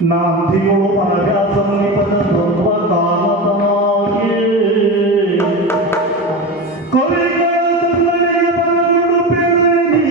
ನಾಂದಿಗಳು ಮನವ್ಯಾ ಸಮೀಪದ ದ್ವಂದ್ವ ಕಾಮತನಾಗಿ ಕವಿಗಳ ಸಂಗಡಿಗೆ ಬರಗೊಂಡು ಬೇಡೇನಿ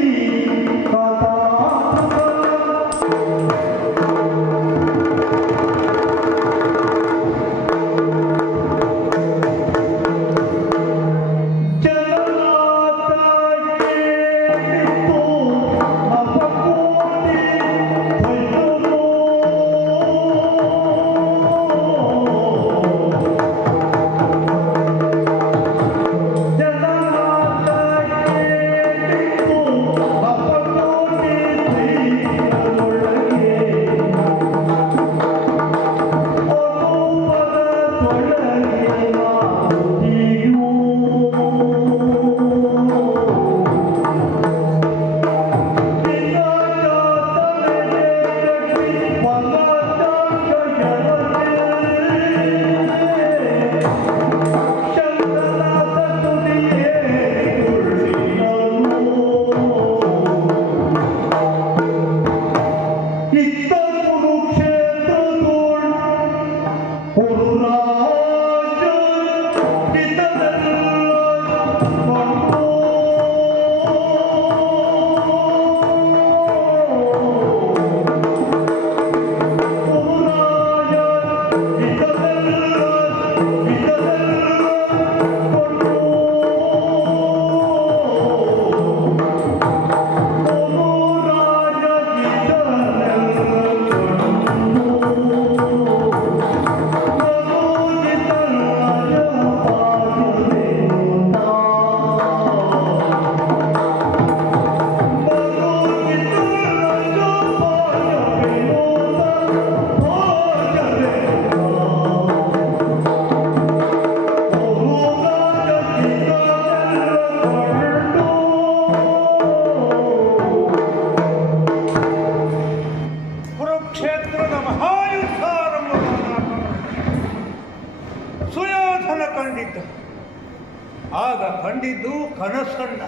ಆಗ ಕಂಡಿದ್ದು ಕನಸನ್ನ.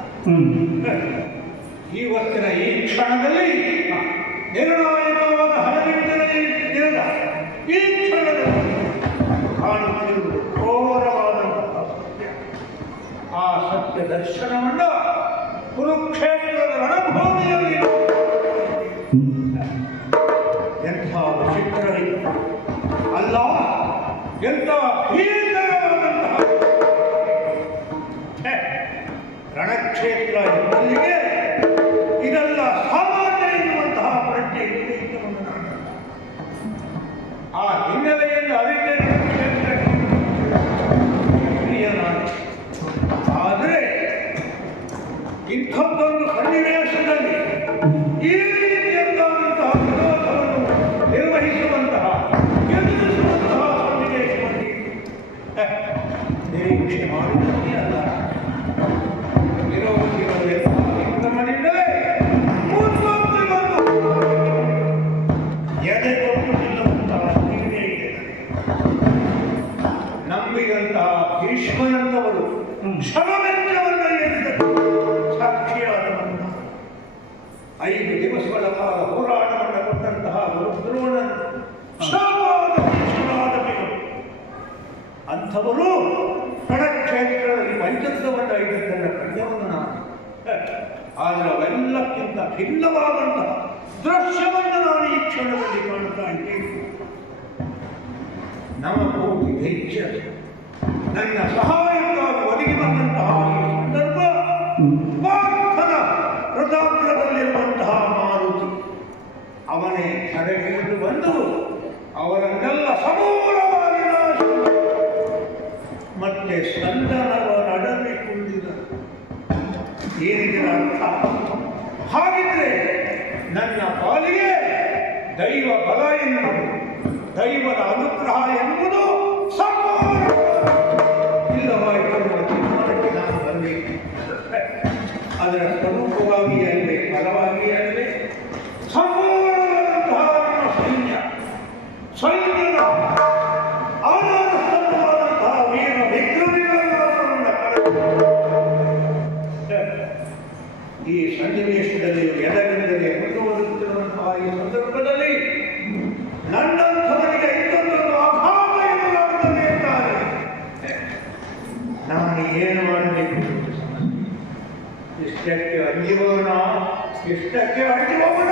ಇವತ್ತಿನ ಈ ಕ್ಷಣದಲ್ಲಿ ನಿರ್ಣಾಯಕವಾದ ಹಣವಿಂದಲೇ ದಿನದ ಈ ಕ್ಷಣದಲ್ಲಿ ಕಾಣುತ್ತಿರುವುದು ಘೋರವಾದಂತಹ ಸತ್ಯ. ಆ ಸತ್ಯ ದರ್ಶನವನ್ನ ಕುರುಕ್ಷೇತ್ರದ ರಣಭೂಮಿಯಲ್ಲಿ ಎಂಥ ವಿಚಿತ್ರ ಅಲ್ಲ, ಎಂಥ ಭೀಕರವಾದಂತಹ ರಣಕ್ಷೇತ್ರ ಎಂಬಲ್ಲಿಗೆ ಇದೆಲ್ಲ ಸಾಮಾನ್ಯ ಎನ್ನುವಂತಹ ಪ್ರಜ್ಞೆ ಇದ್ದುಕೊಂಡು ನಾನು ಆ ಹಿನ್ನೆಲೆಯಲ್ಲಿ ಅರಿಕೆ ರಣಕ್ಷೇತ್ರ ನಾನು. ಆದರೆ ಇಂಥದ್ದೊಂದು ಸನ್ನಿವೇಶದಲ್ಲಿ ಈ ರೀತಿಯಂತಹ ವಿರೋಧವನ್ನು ನಿರ್ವಹಿಸುವಂತಹ ಎದುರಿಸುವಂತಹ ಸನ್ನಿವೇಶದಲ್ಲಿ ನಿರೀಕ್ಷೆ ಮಾಡಿದಂತೆ ಅಲ್ಲ. ವಿರೋಧಿಗಳಿಂದಲೇ ಮುಂದೊಂದು ಎದೆ ಕೊಟ್ಟು ನಿಲ್ಲುವಂತಹ ಸ್ಥಿತಿಯೇ ಇದೆ. ನಂಬಿದಂತಹ ಭೀಷ್ಮನಂತವರು ಕ್ಷಮವೆಂತ್ರವನ್ನು ಏರಿದ ಸಾಕ್ಷಿಯಾದವನ್ನ 5 ದಿವಸಗಳ ಕಾಲ ಹೋರಾಟವನ್ನು ಕೊಟ್ಟಂತಹ ದ್ರೋಣನ ಅಂಥವರು ರಣಕ್ಷೇತ್ರದಲ್ಲಿ ಪಂಚತ್ವವನ್ನು ಇದ್ದದ್ದನ್ನು ಕಂಡವನು ನಾನು. ಆದರೆ ಅವೆಲ್ಲಕ್ಕಿಂತ ಭಿನ್ನವಾದಂತಹ ದೃಶ್ಯವನ್ನು ನಾನು ಈ ಕ್ಷಣದಲ್ಲಿ ಕಾಣುತ್ತಾ ಇದ್ದೇನೆ. ನವಕೋಟಿ ದೈತ್ಯ ನನ್ನ ಸಹಾಯಕ್ಕಾಗಿ ಒದಗಿ ಬಂದಂತಹ ಈ ಸಂದರ್ಭ ಪಾರ್ಥನ ರಥಾಗ್ರದಲ್ಲಿರುವಂತಹ ಮಾರುತಿ ಅವನೇ ಕರೆಗೆಳೆದು ಬಂದು ಅವರನ್ನೆಲ್ಲ ಸಮೂಲವಾಗಿ ನಾಶ ಮತ್ತೆ ಸಂಧಾನವ ನಡೆಸಿಕೊಂಡಿದ. ಏನಿದರ ಅರ್ಥ? ಹಾಗಿದ್ರೆ ನನ್ನ ಪಾಲಿಗೆ ದೈವ ಬಲ ಎನ್ನುವುದು, ದೈವದ ಅನುಗ್ರಹ ಎನ್ನುವುದು ಸಂಪೂರ್ಣ ಇಲ್ಲವಾಯಿತು. ತೀರ್ಮಾನಕ್ಕೆ ನಾನು ಬಂದೆ. ಅದರ ಸ್ವರೂಪವಾಗಿ ಅಲ್ಲೇ ಫಲವಾಗಿ ಅಲ್ಲೇ ಸಂಪೂರ್ಣವಾದಂತಹ ಸೈನ್ಯದ ಆಧಾರಸ್ಥಾನವಾದಂತಹ ವೀರ ವಿಕ್ರಮಿಗಳನ್ನು ಈ ಸನ್ನಿವೇಶದಲ್ಲಿ ಎದರಿಂದಲೇ ಮುಂದುವರಿಯುತ್ತಿರುವಂತಹ ಈ ಸಂದರ್ಭದಲ್ಲಿ ನನ್ನ ಇಷ್ಟಕ್ಕೆ ಅಂಜುವವನ ಇಷ್ಟಕ್ಕೆ ಅಂಜುವವನ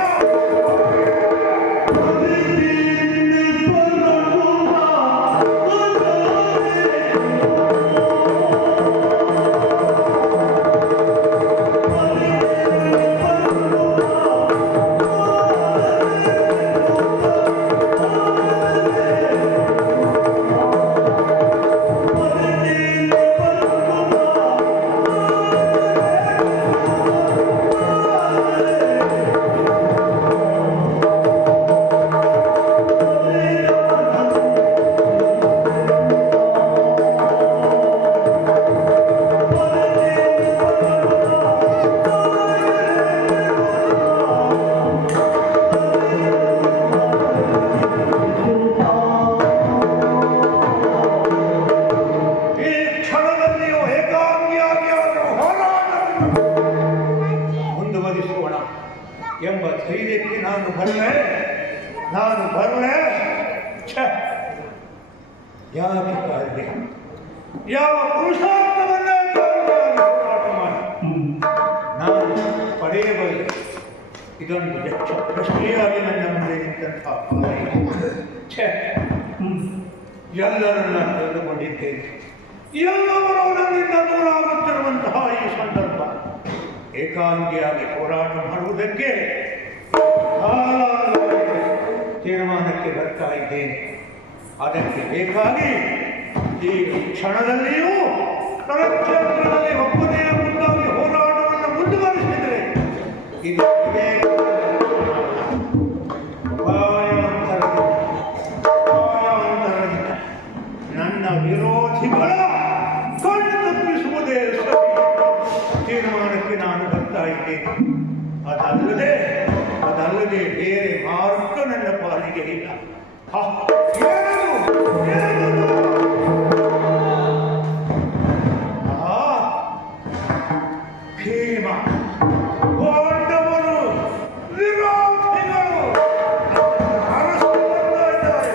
ಎಂಬ ಧೈರ್ಯಕ್ಕೆ ನಾನು ಬರಲೆ ಯಾಕೆ ಕಾರಣ ಯಾವ ಪುರುಷಾರ್ಥವನ್ನ ಹೋರಾಟ ಮಾಡಿ ನಾನು ಪಡೆಯಬಲ್ಲೆ ಇದೊಂದು ಯಕ್ಷ ಪ್ರಶ್ನೆಯಾಗಿ ನನ್ನ ಮುಂದೆ ನಿಂತಹ ಎಲ್ಲರನ್ನ ಕಳೆದುಕೊಂಡಿದ್ದೇನೆ ಎಲ್ಲವರು ನನ್ನಿಂದ ದೂರಾಗುತ್ತಿರುವಂತಹ ಈ ಸಂದರ್ಭ ಏಕಾಂಗಿಯಾಗಿ ಹೋರಾಟ ಮಾಡುವುದಕ್ಕೆ ತೀರ್ಮಾನಕ್ಕೆ ಬರ್ತಾ ಇದ್ದೇನೆ. ಅದಕ್ಕೆ ಬೇಕಾಗಿ ಈ ಕ್ಷಣದಲ್ಲಿಯೂ ರಣಕ್ಷೇತ್ರದಲ್ಲಿ ಒಬ್ಬನೇ ಮುಂದಾಗಿ ಹೋರಾಟವನ್ನು ಮುಂದುವರಿಸಿದರೆ ಇದು ನನ್ನ ವಿರೋಧಿಗಳ ಕಣ್ಣು ತಪ್ಪಿಸುವುದೇ ತೀರ್ಮಾನಕ್ಕೆ ನಾನು ಬರ್ತಾ ಇದ್ದೇನೆ. ಅದಲ್ಲದೆ ಬೇರೆ ಮಾರ್ಗ ನನ್ನ ಪಾಲಿಗೆ ಇಲ್ಲ. ಭೀಮ ಪಾಂಡವರು ವಿರೋಧಿಗಳು ಅರಸು ಬರ್ತಾ ಇದ್ದಾರೆ.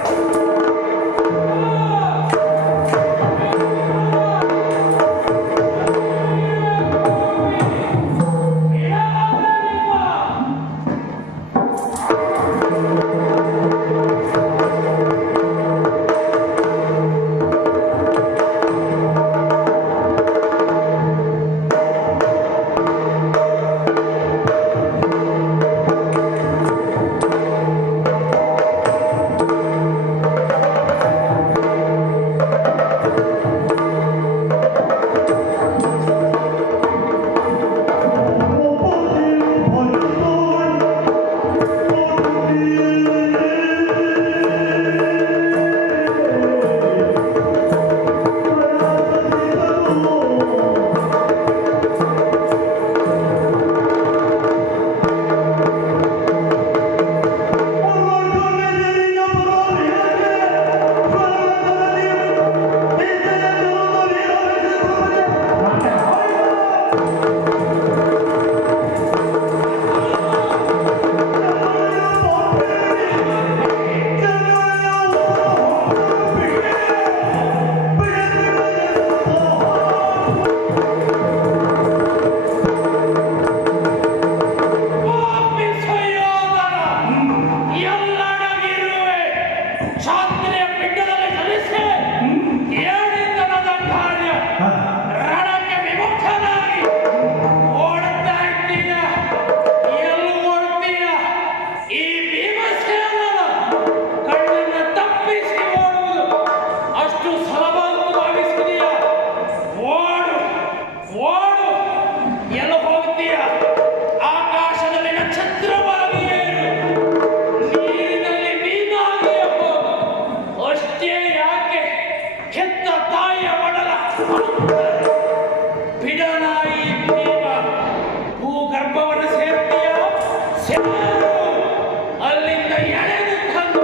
ಅಲ್ಲಿಂದ ಎಳೆದು ತಂದು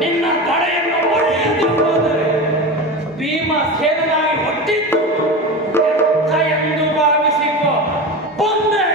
ನಿನ್ನ ತಡೆಯನ್ನು ಒಡೆಯದೆ ಹೋದರೆ ಭೀಮ ಸೇನಾಗಿ ಹುಟ್ಟಿದ್ದು ಎಂದು ಭಾವಿಸಿಕೋ ಬಂದೆ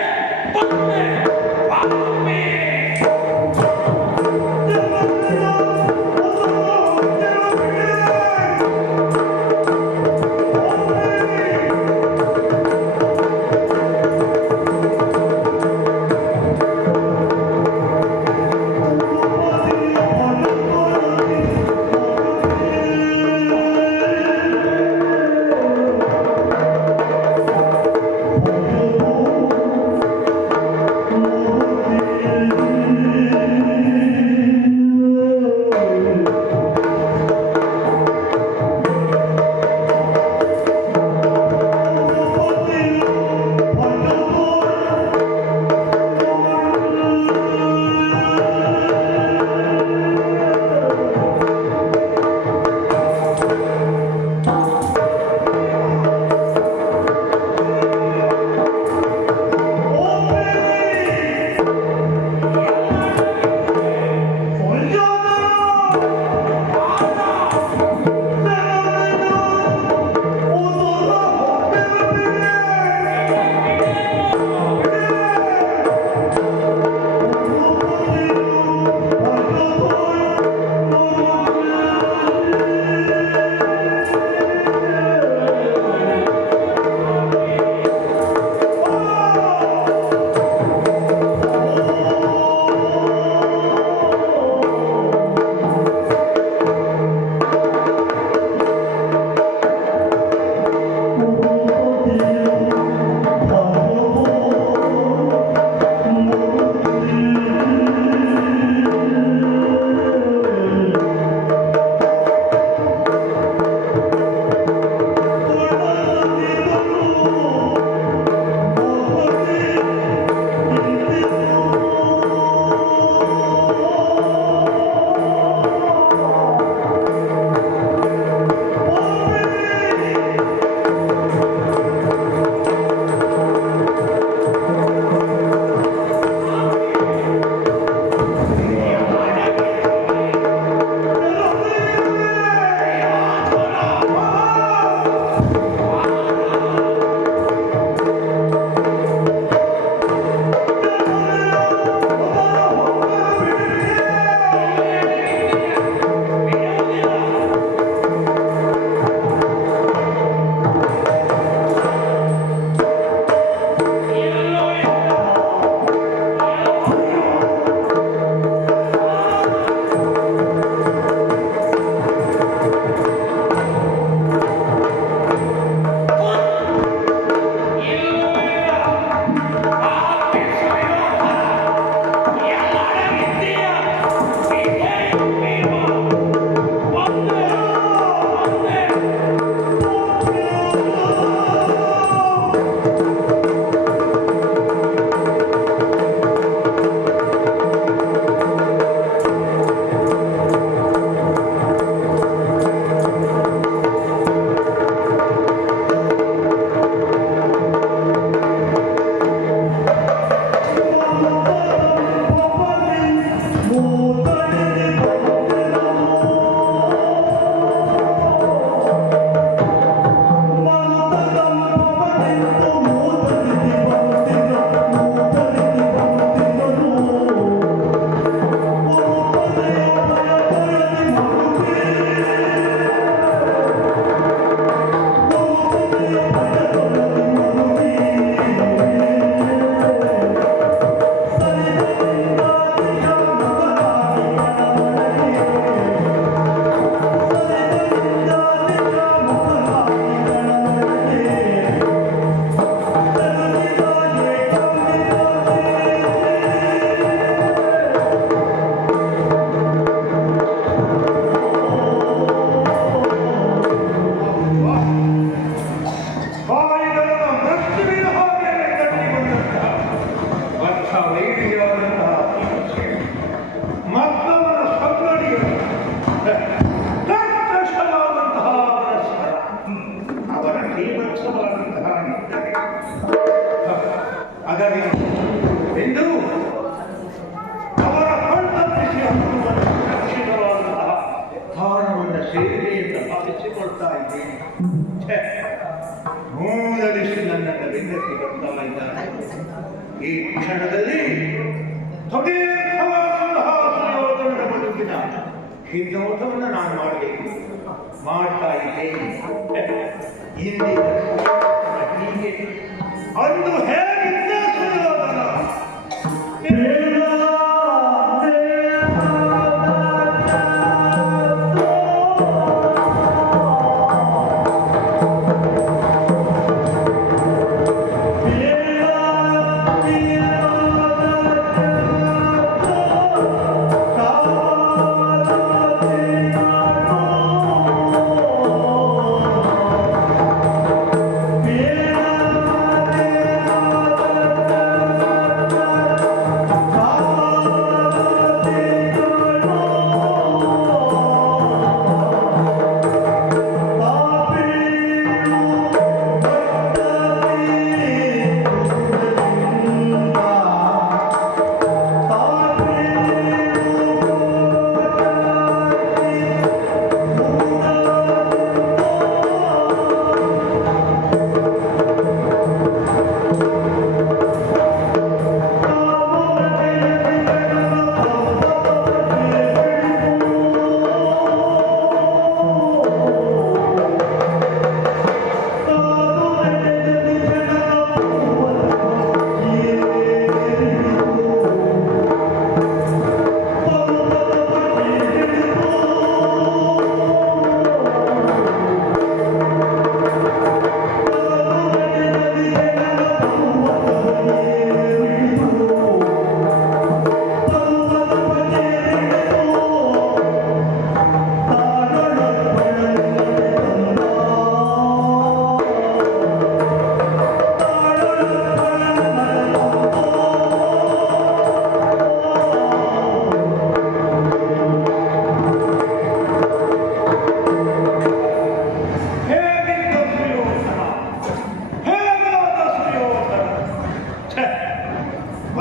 ನಗರಿ ಎಂದು ಅವರ ಕಣ್ತಪ್ಪಿಸಿ ಹಕ್ಕುವನ್ನು ರಕ್ಷಿತವಾದಂತಹ ಕಾರಣವನ್ನು ಸೇರಿದೆಯಿಂದ ಭಾವಿಸಿಕೊಳ್ತಾ ಇದ್ದೇನೆ. ಮೂಲದಿಸಿ ನನ್ನನ್ನು ಬೆನ್ನಕ್ಕೆ ಬರ್ತಾ ಇದ್ದಾನೆ. ಈ ಕ್ಷಣದಲ್ಲಿ ಸುಯೋಧನನ ಬದುಕಿನ ಹಿನ್ನೋಟವನ್ನು ನಾನು ಮಾಡಬೇಕು, ಮಾಡ್ತಾ ಇದ್ದೇನೆ. ಇಂದಿನ ಹೀಗೆ ಅಂದು ಹೇಗಿದ್ದ ಸುಯೋಧನ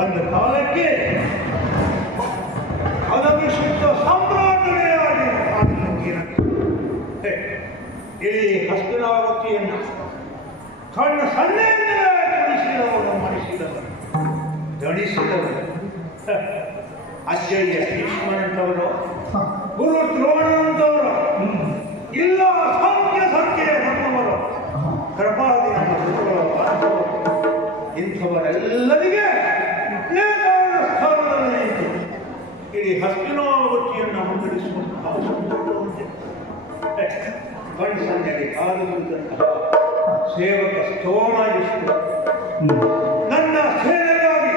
ಒಂದು ಕಾಲಕ್ಕೆ ಅದನ್ನು ಶುದ್ಧ ಸಾಮ್ರಾಜ್ಯವಾಗಿ ಇಡೀ ಹಸ್ತಿನಾವತಿಯನ್ನು ಕಣ್ಣ ಸನ್ನೆಯಿಂದಲೇ ಕುಣಿಸಿದವರು, ಮಾಡಿಸಿದವರು, ದಣಿಸಿದವರು ಅಜ್ಜಯ್ಯ ಭೀಷ್ಮನಂತವರು, ಗುರು ದ್ರೋಣನಂತವರು, ಇಲ್ಲ ಸಂಖ್ಯೆಯ ನಮ್ಮವರು, ಕೃಪಾದಿ ನಮ್ಮ ಗುರುಗಳು, ಇಂಥವರೆಲ್ಲರಿಗೆ ಸ್ಥಾನದಲ್ಲಿ ಇಡೀ ಹಸ್ತಿನಾವತಿಯನ್ನು ಮುನ್ನಡೆಸುವಂತಹ ಕಣ್ಸನ್ನೆಗೆ ಕಾದು ಬಂದಂತಹ ಸೇವಕ ಸ್ತೋಮ ಎಷ್ಟು ನನ್ನ ಸೇವೆಗಾಗಿ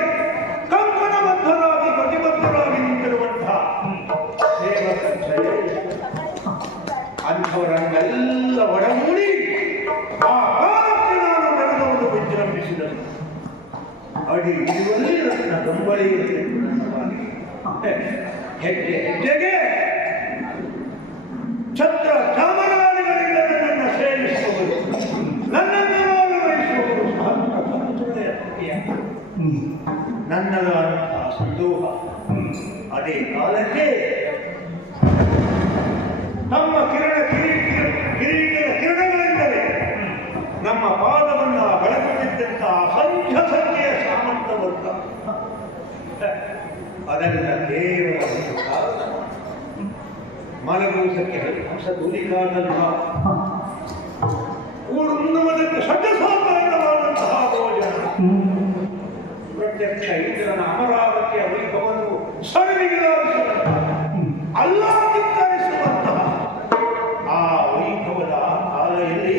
ಕಂಕಣಬದ್ಧರಾಗಿ ಪ್ರತಿಬದ್ಧರಾಗಿ ನಿಂತಿರುವಂತಹ ಸೇವಕ ಜಯ ಅಂಥವರನ್ನೆಲ್ಲ ಒಡಗೂಡಿ ಆ ಕಾಲಕ್ಕೆ ನಾನು ನಡೆದವನು ವಿಜೃಂಭಿಸಿದನು. ಅಡಿ ಇರುವಲ್ಲಿ ನನ್ನ ಬೆಂಬಲಿ ಹೆಜ್ಜೆ ಹೆಜ್ಜೆಗೆ ಛತ್ರ ಚಾಮರಾಣಿಗಳಿಂದ ನನ್ನನ್ನು ಸೇವಿಸುವುದು, ನನ್ನನ್ನು ವಹಿಸುವುದು ನನ್ನದಾದಂತಹ ಸಂದೋಹ. ಅದೇ ಕಾಲಕ್ಕೆ ನಮ್ಮ ಕಿರೀಟದ ಕಿರಣಗಳಿಂದಲೇ ನಮ್ಮ ಪಾದವನ್ನು ಬೆಳಗುತ್ತಿದ್ದಂತಹ ಅಸಂಖ್ಯ ಸಂಖ್ಯೆಯ ಸಾಮರ್ಥ್ಯ ವರ್ಗ ಅದರಿಂದ ಕೇವಲ ಮಲಗುವುದಕ್ಕೆ ಹಂಸ ದೂರಿಕಾದಂತಹ ಉಣ್ಣುವುದಕ್ಕೆ ಷಡ್ಸಾಧಾರಣವಾದಂತಹ ಭೋಜನ, ಪ್ರತ್ಯಕ್ಷ ಇಂದ್ರನ ಅಮರಾವತಿಯ ವೈಭವವನ್ನು ಸರಣಿಗಳಾಗಿಸುವಂತಹ ಅಲ್ಲಾಧಿಕರಿಸುವಂತಹ ಆ ವೈಭವದ ಕಾಲೆಯಲ್ಲಿ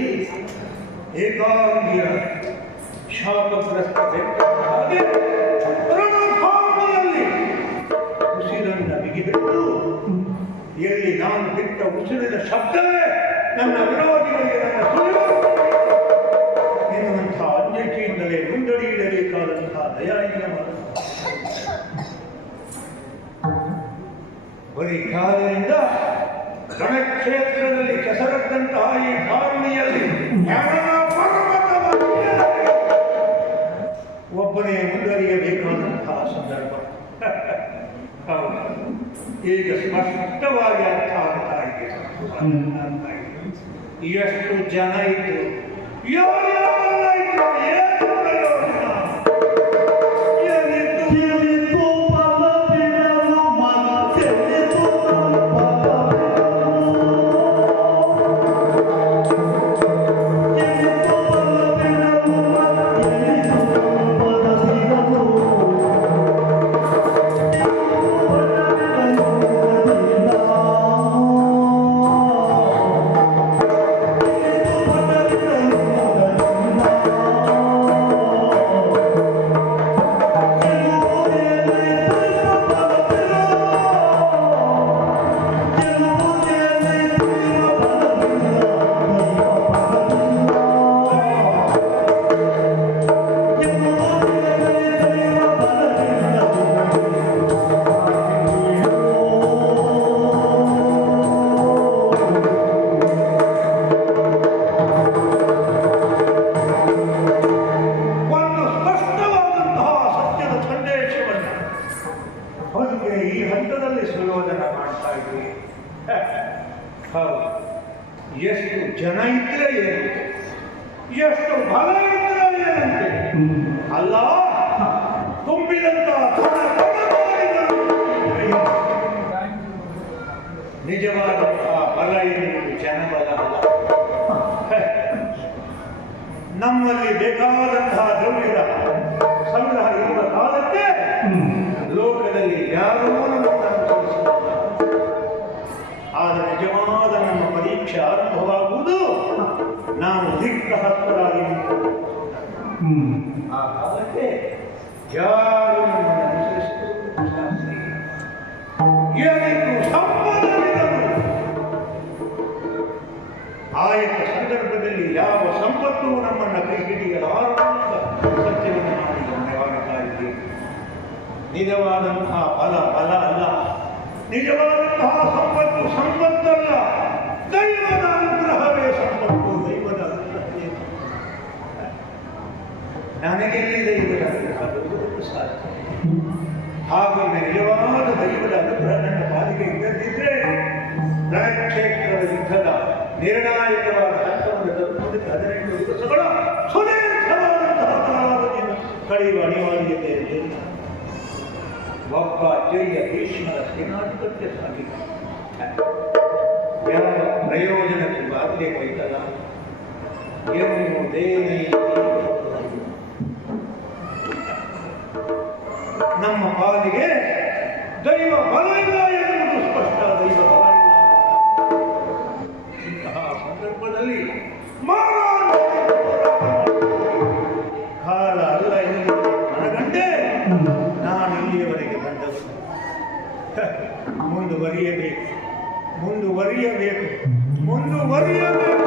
ಏಕಾಂಗಿಯ ಶಾಪಗ್ರಸ್ತ ಹಾಗೆ ರಣಭೂಮಿಯಲ್ಲಿ ಉಸಿರನ್ನ ಬಿಗಿಬಿಟ್ಟು ಎಲ್ಲಿ ನಾನು ಬಿಟ್ಟ ಉಸಿರಿನ ಶಬ್ದವೇ ನನ್ನ ವಿರೋಧಿಗಳಿಗೆ ನನ್ನ ಸುಳ್ಳು ಎನ್ನುವಂತಹ ಅಂಜಿಕೆಯಿಂದಲೇ ಮುಂದಡಿಯಿಡಬೇಕಾದಂತಹ ದಯಾನೀಯವಾದ ಬರೀ ಕಾಲದಿಂದ ರಣಕ್ಷೇತ್ರದಲ್ಲಿ ಕೆಸರದ್ದಂತಹ ಈ ಧಾರಣಿಯಲ್ಲಿ ಒಬ್ಬ ಒಬ್ಬನೇ ಮುಂದುವರಿಯಬೇಕಾದಂತಹ ಸಂದರ್ಭ. ಹೌದು, ಈಗ ಸ್ಪಷ್ಟವಾಗಿ ಅರ್ಥ ಆಗ್ತಾ ಇದೆ. ಎಷ್ಟು ಜನ ಇದ್ರು, ಯಾರ್ಯಾರೆಲ್ಲ ಇದ್ರು, ಏನು ಪ್ರಯೋಜನ? ಎನಿತು ಫಲವಿರಲು ಮತ್ತೆನಿತು ಫಲವಿರಲು. ಎನಿತು ಫಲವಿರಲು ಮತ್ತೆನಿತು ಫಲವಿರಲು. ಒಂದು ಸ್ಪಷ್ಟವಾದಂತಹ ಸತ್ಯದ ಸಂದೇಶವನ್ನು ಅವರಿಗೆ ಈ ಹಂತದಲ್ಲಿ ಸುಯೋಧನ ಮಾಡ್ತಾ ಇದ್ವಿ. ಹೌದು, ಎಷ್ಟು ಜನ ಇದ್ರೆ ಏನಂತೆ, ಎಷ್ಟು ಬಲ ಇದ್ರೆ ಏನಂತೆ, ಅಲ್ಲ ತುಂಬಿದಂತಹ ನಿಜವಾದಂತಹ ಬಲ ಎನ್ನುವುದು ಜನಬಲ ಅಲ್ಲ. ನಮ್ಮಲ್ಲಿ ಬೇಕಾದಂತಹ ದ್ರವ್ಯದ ಸಂಗ್ರಹ ಇರುವ ಕಾಲಕ್ಕೆ ಲೋಕದಲ್ಲಿ ಯಾರೂ ನಮ್ಮನ್ನು ಅನುಸರಿಸುವುದಿಲ್ಲ. ಆದರೆ ನಿಜವಾದ ನಮ್ಮ ಪರೀಕ್ಷೆ ಆರಂಭವಾಗುವುದು ನಾವು ದಿಗ್ಭ್ರಹತ್ತರಾಗಿ ಆ ಕಾಲಕ್ಕೆ ಯಾರು ನಮ್ಮನ್ನು ಅನುಸರಿಸುವುದು ಏನಿದ್ರು ಸಂಪದವಿರಲು. ಆಯತ ಸಂದರ್ಭದಲ್ಲಿ ಯಾವ ಸಂಪತ್ತು ನಮ್ಮನ್ನು ಕೈ ಹಿಡಿಯಲಾರದ ಸತ್ಯವನ್ನು ಮಾಡಿ ಗಮ್ಯವಾಗುತ್ತಾ ಇದ್ದೀವಿ. ನಿಜವಾದಂತಹ ಫಲ ಫಲ ಅಲ್ಲ, ನಿಜವಾದಂತಹ ಸಂಪತ್ತು ಸಂಪತ್ತಲ್ಲ, ದೈವದ ಅನುಗ್ರಹವೇ ಸಂಪತ್ತು, ದೈವದ ಅನುಗ್ರಹವೇ ನನಗೆಲ್ಲಿ ದೈವದ ಅನುಗ್ರಹ ಬರುವುದು ಸಾಧ್ಯ. ಹಾಗಾಗಿ ನಿಜವಾದ ದೈವದ ಅನುಗ್ರಹ ನನ್ನ ಪಾಲಿಗೆ ಇಲ್ಲದಿದ್ದರೆ ರಣಕ್ಷೇತ್ರದ ಯುದ್ಧದ ನಿರ್ಣಾಯಕವಾದ ಹಂತವನ್ನು ತಲುಪುವುದಕ್ಕೆ 18 ದಿವಸಗಳ ಸುದೀರ್ಘವಾದಂತಹ ಕಾಲಾವಧಿಯನ್ನು ಕಳೆಯುವ ಅನಿವಾರ್ಯತೆ ಇರಲಿಲ್ಲ. ಒಬ್ಬ ಜಯ ಭೀಷ್ಮರ ಸೇನಾಧಿಪತ್ಯ ಸಾಗಿದ ಯಾವ ಪ್ರಯೋಜನಕ್ಕೆ ಬಾಧೆ ಹೋಯ್ತಲ್ಲ ಎಂಬುದೇನೇ ನಮ್ಮ ಪಾಲಿಗೆ ದೈವ ಬಲ ಇಲ್ಲ ಎನ್ನುವುದು ಸ್ಪಷ್ಟ. ದೈವ ಬಲ ಇಲ್ಲ. ಇಂತಹ ಸಂದರ್ಭದಲ್ಲಿ ಕಾಲ ಅಲ್ಲ ಎಂದು ಮನಗಂಡೆ ನಾನು ಇಲ್ಲಿಯವರೆಗೆ ಬಂದವರು. ಮುಂದುವರಿಯಬೇಕು, ಮುಂದುವರಿಯಬೇಕು, ಮುಂದುವರಿಯಬೇಕು.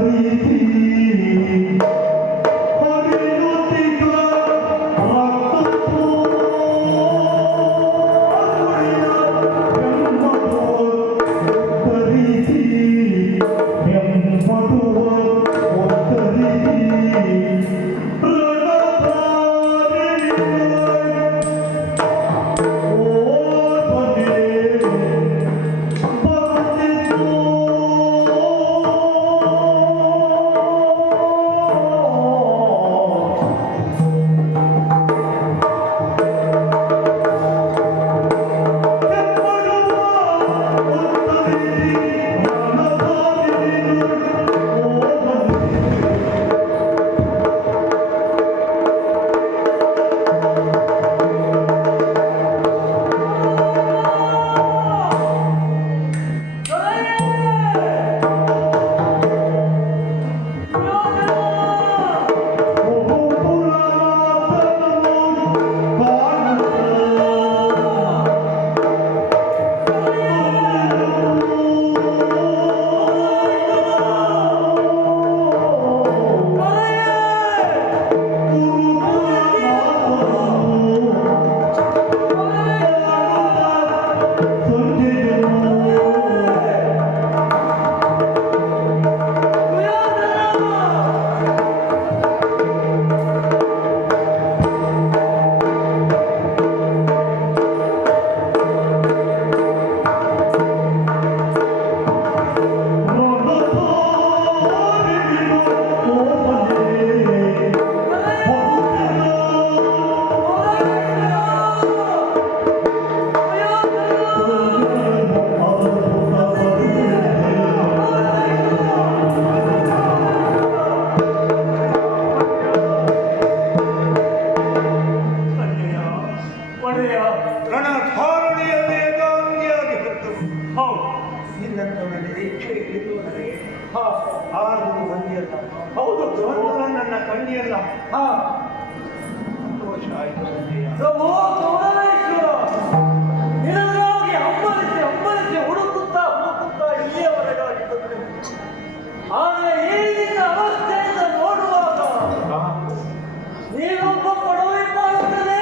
Thank you. ಮಾಡಿದೆಯಲ್ಲ ಹಾ ಸಂತೋಷ ಆಯ್ತು ಸಂಜಯ. ಪ್ರಭು ಗೌರವೇಶ್ವರ ನಿನಗಾಗಿ ಹಂಬಲಿಸಿ ಹಂಬಲಿಸಿ ಹುಡುಕುತ್ತಾ ಇಲ್ಲಿಯವರೆಗಾಗಿ ಬಂದೆ. ಆದರೆ ಈಗಿನ ಅವಸ್ಥೆಯಿಂದ ನೋಡುವಾಗ ನೀನೊಬ್ಬ ಕೊಡವೆ ಕಾಣುತ್ತದೆ.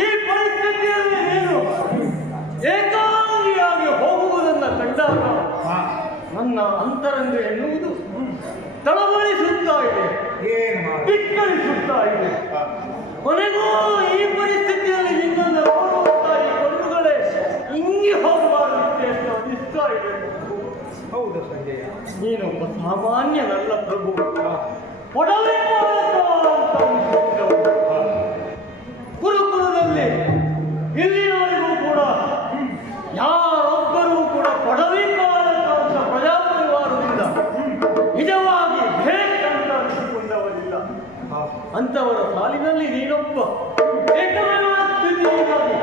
ಈ ಪರಿಸ್ಥಿತಿಯಲ್ಲಿ ನೀನು ಏಕಾಂಗಿಯಾಗಿ ಹೋಗುವುದನ್ನು ಕಂಡಾಗ ನನ್ನ ಅಂತರಂಗ ಎನ್ನುವುದು ತಳಮಳಿಸುತ್ತಾ ಇದೆ, ಏನು ಮಾಡಿ ಬಿಕ್ಕಳಿಸುತ್ತಾ ಇದೆ. ಕೊನೆಗೂ ಈ ಪರಿಸ್ಥಿತಿಯಲ್ಲಿ ನಿನ್ನನ್ನು ನೋಡುತ್ತಾ ಈ ಕಣ್ಣುಗಳೇ ಹಿಂಗಿ ಹೋಗಬಾರದಿತ್ತೆ ಅಂತ ಅನಿಸ್ತಾ ಇದೆ. ಹೌದು ಸಂಜಯ. ನೀನೊಬ್ಬ ಸಾಮಾನ್ಯನಲ್ಲ ಪ್ರಭು, ಒಡವೆ ಅಂತ ಅನಿಸುತ್ತವು. ಗುರುಕುಲದಲ್ಲಿ ಇಲ್ಲಿಯವರೆಗೂ ಕೂಡ ಯಾರೊಬ್ಬರೂ ಕೂಡ ಕೊಡವಿ ಅಂತ ಪ್ರಜಾಪರಿವಾರದಿಂದ ನಿಜವಾಗಿ ಭೇಟ್ ಅಂತ ಅನಿಸಿಕೊಂಡವರಿಲ್ಲ. ಅಂತವರ ಸಾಲಿನಲ್ಲಿ ನೀನೊಬ್ಬ ಏಕಮೇವಾದ್ವಿತೀಯನಾಗಿ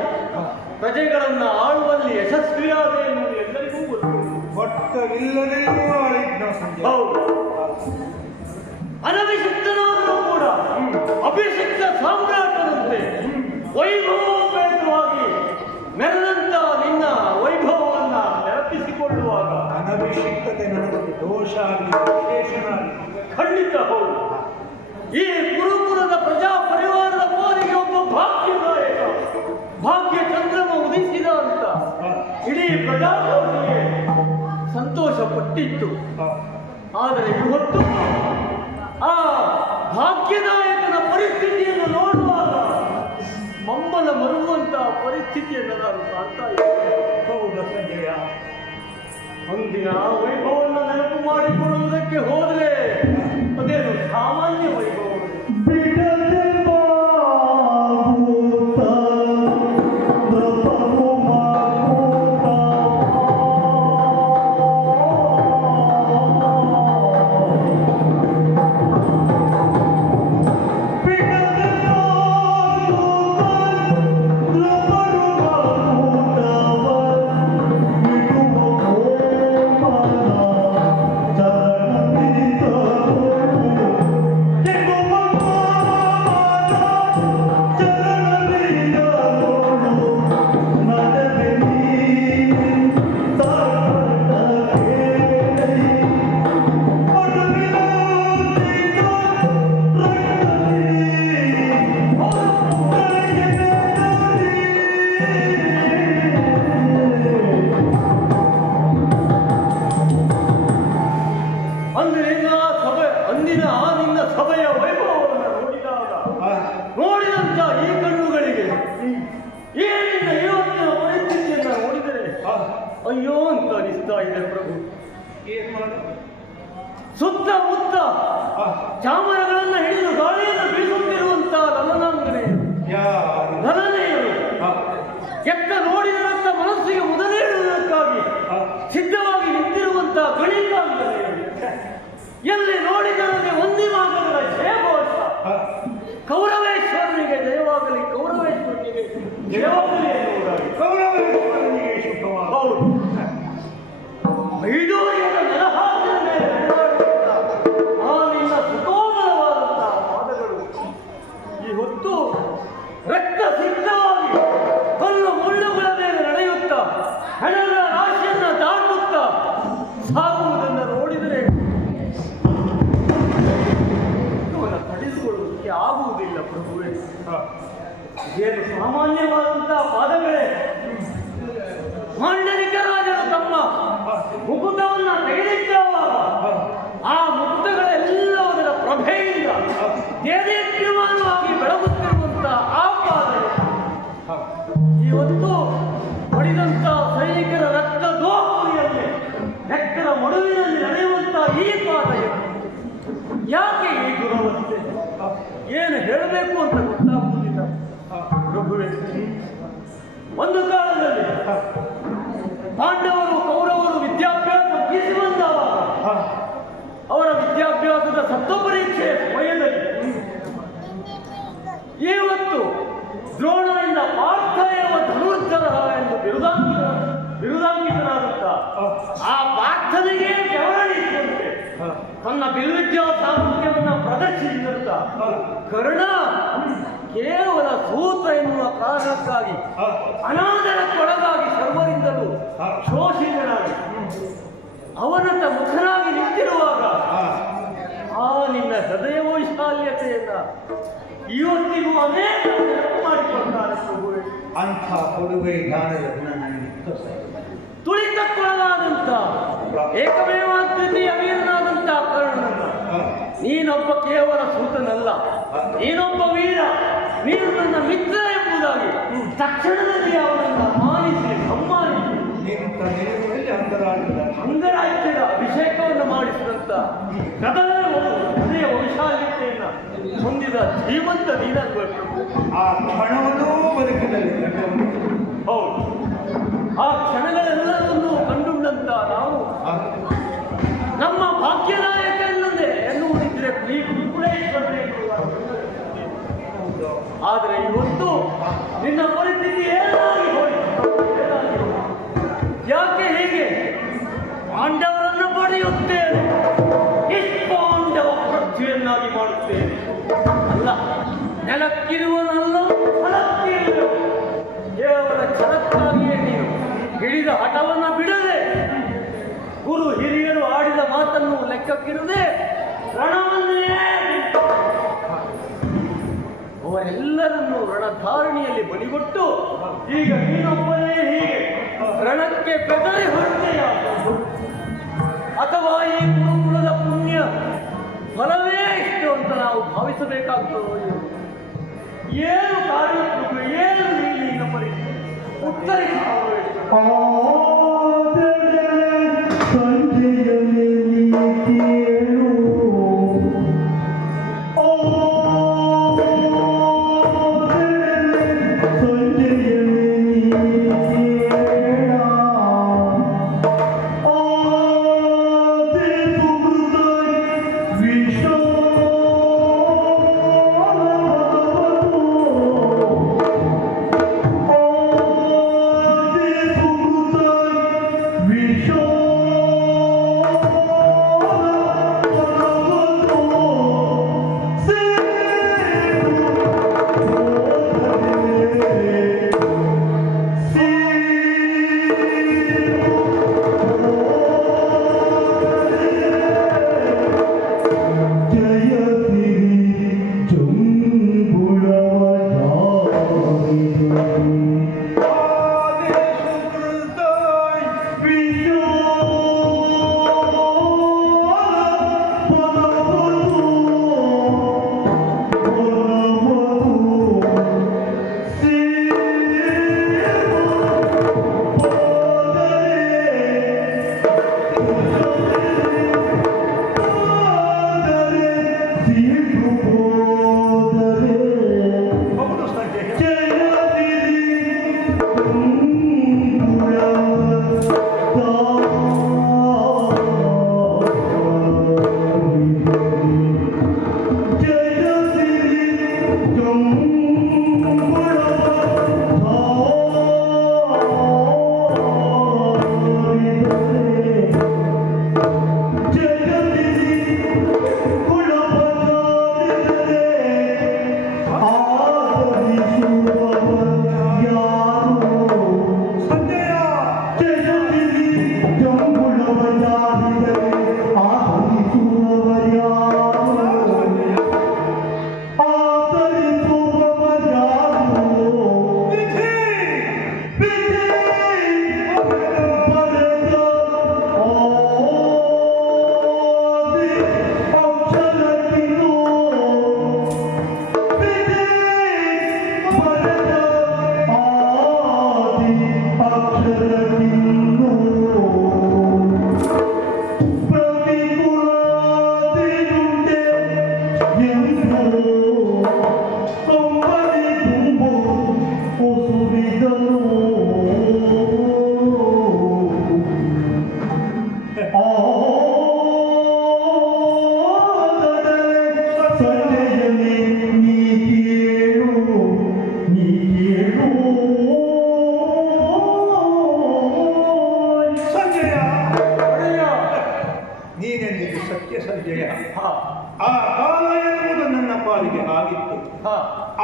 ಪ್ರಜೆಗಳನ್ನು ಆಳುವಲ್ಲಿ ಯಶಸ್ವಿಯಾದ ಎನ್ನುವುದು ಎಲ್ಲರಿಗೂ ಗೊತ್ತು. ಒಟ್ಟವಿಲ್ಲದೆಯೂ ಆಳಿದ್ದ ಸಂಜಯ. ಹೌದು, ಅನಭಿಷಿಕ್ತನಾದರೂ ಕೂಡ ಅಭಿಷಿಕ್ತ ಸಾಮ್ರಾಟನಂತೆ ವೈಭವೋಪೇತವಾಗಿ ಮೆರೆದಂತ ನಿನ್ನ ವೈಭವವನ್ನು ನೆನಪಿಸಿಕೊಳ್ಳುವಾಗ ಅನಭಿಷಿಕ್ತತೆ ನನಗೆ ದೋಷ ಆಗಲಿ ವಿಶೇಷಣ ಆಗಲಿ ಖಂಡಿತ ಹೌದು. ಈ ಕುರುಕುಲದ ಪ್ರಜಾ ಪರಿವಾರದ ಪಾಲಿಗೆ ಒಬ್ಬ ಭಾಗ್ಯದಾಯಕ ಭಾಗ್ಯ ಚಂದ್ರಮ ಉದಿಸಿದ ಅಂತ ಇಡೀ ಪ್ರಜಾಪ್ರಭುತ್ವಕ್ಕೆ ಸಂತೋಷ ಪಟ್ಟಿತ್ತು. ಆದರೆ ಇವತ್ತು ಆ ಭಾಗ್ಯದಾಯಕನ ಪರಿಸ್ಥಿತಿಯನ್ನು ನೋಡುವಾಗ ಮಮ್ಮಲ ಮರುವಂತಹ ಪರಿಸ್ಥಿತಿಯನ್ನು ನಾನು ಕಾಣ್ತಾ ಇದ್ದೇನೆ. ಹೌದು ಸಂಜಯ. ಅಂದಿನ ವೈಭವವನ್ನು ನೆನಪು ಮಾಡಿಕೊಳ್ಳುವುದಕ್ಕೆ ಹೋದರೆ ಅದೇನು ಸಾಮಾನ್ಯ ವೈಭವ. ನೋಡಿದಂತ ಈ ಕಣ್ಣುಗಳಿಗೆ ಏನಿಲ್ಲ ಇವತ್ತಿನ ಪರಿಸ್ಥಿತಿಯನ್ನು ನೋಡಿದರೆ ಅಯ್ಯೋ ಅಂತ ಅನಿಸ್ತಾ ಇದೆ ಪ್ರಭು. ಏನ್ ಮಾಡು? ಸುತ್ತಮುತ್ತ ಚಾಮರಗಳನ್ನು ಹಿಡಿದು ಗಾಳಿಯನ್ನು ಬೀಸುತ್ತಿರುವಂತಹ ಲಲನಾಂಗನೆಯರು, ಯಾರು? ಲಲನೆಯರು ಎತ್ತ ನೋಡಿದಂತ ಮನಸ್ಸಿಗೆ ಮೊದಲೇಳುವುದಕ್ಕಾಗಿ ಸಿದ್ಧವಾಗಿ ನಿಂತಿರುವಂತಹ ಗಣಿತಾಂಗನೆಯರು ಕೌರವೇಶ್ವರನಿಗೆ ಜಯವಾಗಲಿ, ಕೌರವೇಶ್ವರನಿಗೆ ಜಯವಾಗಲಿ ಎನ್ನುವುದಾಗಿ. ಕೌರವೇಶ್ವರನಿಗೆ ಶುಭವಾದ. ಹೌದು. ವೈಡೂರ್ಯದ ನೆಲಹಾಸಿನ ಮೇಲೆ ನಡೆದಾಡುವಂತ ಆ ನಿನ್ನ ಸುಕೋಮಲವಾದಂತಹ ಪಾದಗಳು ಈ ಹೊತ್ತು ರಕ್ತ ಸಿದ್ಧವಾಗಿ ಕಲ್ಲು ಮುಳ್ಳುಗಳ ಮೇಲೆ ನಡೆಯುತ್ತಾ ಹೆಣಗಳ ರಾಶಿಯನ್ನು ದಾಟುತ್ತಾ ಸಾಗುವುದನ್ನು ನೋಡಿದರೆ ಇವನ ತಡೆದುಕೊಳ್ಳುವುದಕ್ಕೆ ಆಗುವುದಿಲ್ಲ ಪ್ರಭುವೇ. ಏನು ಸಾಮಾನ್ಯವಾದಂತಹ ಪಾದಗಳೇ. ಮಾಂಡಲಿಕ ರಾಜರು ತಮ್ಮ ಮುಕುಟವನ್ನ ತೆಗೆದಿದ್ದಾವಾಗ ಆ ಮುಕುಟಗಳೆಲ್ಲದರ ಪ್ರಭೆಯಿಂದ ದೇದೀಪ್ಯಮಾನವಾಗಿ ಬೆಳಗುತ್ತಿರುವಂತಹ ಆ ಪಾದಗಳು ಇವತ್ತು ಹೊಡೆದಂತ ಸೈನಿಕರ ರಕ್ತ ದೋಪುರಿಯಲ್ಲಿ ನೆಕ್ಕರ ಮಡುವಿನಲ್ಲಿ ನಡೆಯುವಂತಹ ಈ ಪಾದಗಳು ಯಾಕೆ ಈ ದುರವಸ್ಥೆ? ಏನು ಹೇಳಬೇಕು ಅಂತ ಗೊತ್ತಾಗುವುದಿಲ್ಲ ಪ್ರಭುವೇ. ಒಂದು ಕಾಲದಲ್ಲಿ ಪಾಂಡವರು ಕೌರವರು ವಿದ್ಯಾಭ್ಯಾಸ ಮುಗಿಸಿ ಬಂದವಾಗ ಅವರ ವಿದ್ಯಾಭ್ಯಾಸದ ಸತ್ವಪರೀಕ್ಷೆಯ ಸಮಯದಲ್ಲಿ ಇವತ್ತು ದ್ರೋಣರಿಂದ ಪಾರ್ಥೇಯವ ಧನುರ್ಧರ ಎಂದು ಬಿರುದಾಂಕಿತನಾಗುತ್ತಾ ಆ ಪಾರ್ಥನಿಗೆ ಬೆವರಣಿಸುವಂತೆ ತನ್ನ ಬಿಲ್ವಿದ್ಯಾ ಸಾಮರ್ಥ್ಯವನ್ನು ಪ್ರದರ್ಶಿಸಿದಂತ ಕರ್ಣ ಕೇವಲ ಸೂತ್ರ ಎನ್ನುವ ಕಾರಣಕ್ಕಾಗಿ ಅನಾದರಕ್ಕೊಳಗಾಗಿ ಸರ್ವರಿಂದಲೂ ಶೋಷಿತನಾಗಿ ಅವನಂತ ಮುಖನಾಗಿ ನಿಂತಿರುವಾಗ ಆ ನಿನ್ನ ಹೃದಯ ವೈಶಾಲ್ಯತೆಯನ್ನ ಇವತ್ತಿಗೂ ಅನೇಕ ನೆನಪು ಮಾಡಿಕೊಳ್ತಾರೆ ಪ್ರಭುವೇ. ಅಂಥ ಕೊಡುಗೆ ಜ್ಞಾನದ ಗುಣ ನನಗೆ ತುಳಿತಕ್ಕೊಳಗಾದಂತ ಏಕಮೇವಾದ್ವಿತೀಯ ವೀರನಾದಂತ ಕರ್ಣನನ್ನ ನೀನೊಬ್ಬ ಕೇವಲ ಸೂತನಲ್ಲ, ನೀನೊಬ್ಬ ವೀರ, ನೀನು ನನ್ನ ಮಿತ್ರ ಎಂಬುದಾಗಿ ತಕ್ಷಣದಲ್ಲಿ ಅವನನ್ನು ಮಾನಿಸಿ ಸಮ್ಮಾನಿಸಿ ನಿಂತ ನಿಲುವಿನಲ್ಲಿ ಅಂಗರಾಜ್ಯದ ಅಭಿಷೇಕವನ್ನು ಮಾಡಿಸಿದಂತ ಹೃದಯ ವೈಶಾಲ್ಯತೆಯನ್ನ ಹೊಂದಿದ ಶ್ರೀಮಂತ ನೀನಾಗಬೇಕು. ಆ ಕ್ಷಣವನ್ನೂ ಬದುಕಿನಲ್ಲಿ ಕಂಡು. ಹೌದು, ಆ ಕ್ಷಣಗಳೆಲ್ಲವನ್ನೂ ಕಂಡುಂಡಂತ ನಾವು ನಮ್ಮ ಭಾಗ್ಯದಾಯಕ ಎನ್ನುವುದಿದ್ರೆ ಆದರೆ ಇವತ್ತು ನಿನ್ನ ಪರಿಸ್ಥಿತಿ ಏನಾಗಿ ಹೋಯಿತು? ಯಾಕೆ ಹೀಗೆ? ಪಾಂಡವರನ್ನು ಪಡೆಯುತ್ತೇನೆ, ನಿಷ್ಪಾಂಡವ ಪೃಥ್ವಿಯನ್ನಾಗಿ ಮಾಡುತ್ತೇನೆ ಅಲ್ಲ, ನೆಲಕ್ಕಿರುವನಲ್ಲ ಫಲಕ್ಕಿರುವೆ. ಕೇವಲ ಛಲಕ್ಕಾಗಿಯೇ ನೀನು ಹಿಡಿದ ಹಠವನ್ನು ಬಿಡದೆ, ಗುರು ಹಿರಿಯರು ಆಡಿದ ಮಾತನ್ನು ಲೆಕ್ಕಕ್ಕಿರದೆ ರಣವನ್ನೇ ಬಿಟ್ಟು ಅವರೆಲ್ಲರನ್ನೂ ರಣಧಾರಣಿಯಲ್ಲಿ ಬಲಿಗೊಟ್ಟು ಈಗ ನೀನೊಬ್ಬನೇ ಹೀಗೆ ರಣಕ್ಕೆ ಬೆದರಿ ಹೊರಟೆಯ, ಅಥವಾ ಈ ಗುರುಕುಲದ ಪುಣ್ಯ ಫಲವೇ ಇಷ್ಟು ಅಂತ ನಾವು ಭಾವಿಸಬೇಕಾಗ್ತದೋ? ಏನು ಕಾರಣ? ಏನು ನಿನ್ನ ಪರಿಸ್ಥಿತಿ? ಉತ್ತರಿಸಬೇಕು. Oh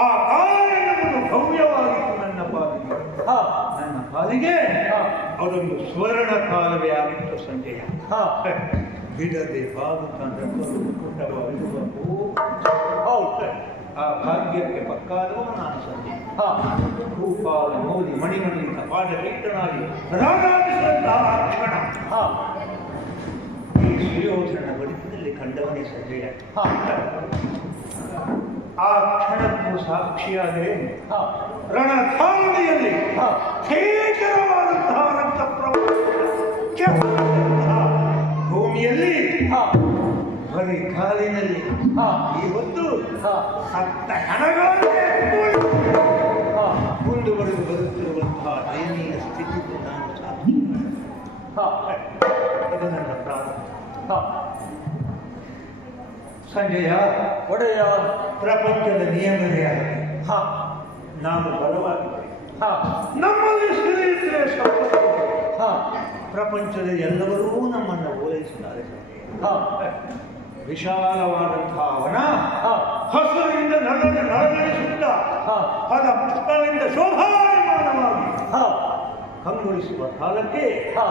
ಆ ಕಾಲ ಎನ್ನುವುದು ಭವ್ಯವಾಗಿತ್ತು ನನ್ನ ಪಾಲಿಗೆ. ಹಾ ನನ್ನ ಪಾಲಿಗೆ ಹಾ ಅದೊಂದು ಸುವರ್ಣ ಕಾಲವೇ ಆಗಿತ್ತು ಸಂಜೆಯ. ಹಾ ಬಿಡದೆ ಬಾಗುತ್ತಂದ್ರೆ ಹೌದು ಆ ಭಾಗ್ಯಕ್ಕೆ ಪಕ್ಕಾದವ ನಾನು ಸಂಜೆ. ಹಾ ಭೂಪಾಲ ಮೋದಿ ಮಣಿಮಣಿಯಿಂದ ಪಾಠ ವ್ಯಕ್ತನಾಗಿ ರಾಗಾಡಿಸಿದಂತಹ ಕ್ಷಣ ಹಾ ಈ ಸುಯೋಧನ ಬದುಕಿನಲ್ಲಿ ಕಂಡವನೇ ಸಂಜೆಯ. ಹಾ ಆ ಕ್ಷಣಕ್ಕೂ ಸಾಕ್ಷಿಯಾದರೆ ಹಾ ರಣಧಾರಣೆಯಲ್ಲಿ ಹಾ ಭೀಕರವಾದಂತಹ ರಕ್ತ ಪ್ರವಾಹ ಭೂಮಿಯಲ್ಲಿ ಹಾ ಬರೀ ಕಾಲಿನಲ್ಲಿ ಹಾ ಇವತ್ತು ಹಾ ಸತ್ತ ಹಣಗಾರರೇ ಹಾ ಮುಂದುವರೆದು ಬರುತ್ತಿರುವಂತಹ ದಯನೀಯ ಸ್ಥಿತಿಗೆ ನಾನು ಸಾಕ್ಷಿ. ಹಾ ಇದು ನನ್ನ ಪ್ರಾರಂಭ. ಹಾ ಸಂಜಯ, ಒಡೆಯ ಪ್ರಪಂಚದ ನಿಯಮವೇ ಆಗಿದೆ. ಹಾ ನಾವು ಬಲವಾಗಿದ್ದೇವೆ. ಹಾ ನಮ್ಮಲ್ಲಿ ಶ್ರೀ ಹಾ ಪ್ರಪಂಚದ ಎಲ್ಲವರೂ ನಮ್ಮನ್ನು ಓಲೈಸುತ್ತಾರೆ. ಹಾ ವಿಶಾಲವಾದಂತಹ ವನ ಹಾ ಹಸುವಿನಿಂದ ನಳನಳಿಸುತ್ತ ಹಾ ಪದ ಪುಷ್ಪಗಳಿಂದ ಶೋಭಾಯಮಾನವಾಗಿ ಹಾ ಕಂಗೊಳಿಸುವ ಕಾಲಕ್ಕೆ ಹಾ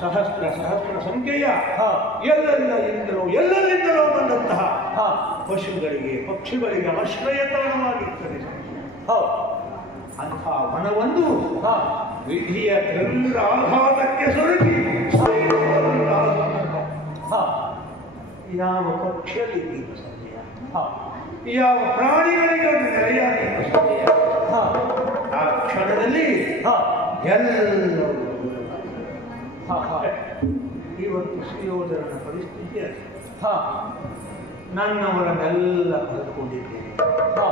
ಸಹಸ್ರ ಸಹಸ್ರ ಸಂಖ್ಯೆಯ ಹಾ ಎಲ್ಲರಿಂದಲೋ ಬಂದಂತಹ ಹಾ ಪಶುಗಳಿಗೆ ಪಕ್ಷಿಗಳಿಗೆ ಆಶ್ರಯ ತಾಣವಾಗಿರ್ತದೆ. ಹೌದು ಅಂಥ ವನವೊಂದು ಹಾ ವಿಧಿಯ ತೀವ್ರ ಆಘಾತಕ್ಕೆ ಸುರುಗಿ ಹಾ ಯಾವ ಪಕ್ಷಿಯಲ್ಲಿ ಇದ್ದೀತು ಸಂಜೆಯ, ಹಾ ಯಾವ ಪ್ರಾಣಿಗಳಿಗೆ ಅದು ನೆಲೆಯಾಗಿತ್ತು ಸಂಜೆಯ. ಹಾ ಆ ಕ್ಷಣದಲ್ಲಿ ಹಾ ಎಲ್ಲವೂ ಹಾ ಹಾ ಇವತ್ತು ಸುಯೋಧನನ ಪರಿಸ್ಥಿತಿ ಅದು. ಹಾ ನನ್ನವರನ್ನೆಲ್ಲ ಕಳೆದುಕೊಂಡಿದ್ದೇನೆ. ಹಾ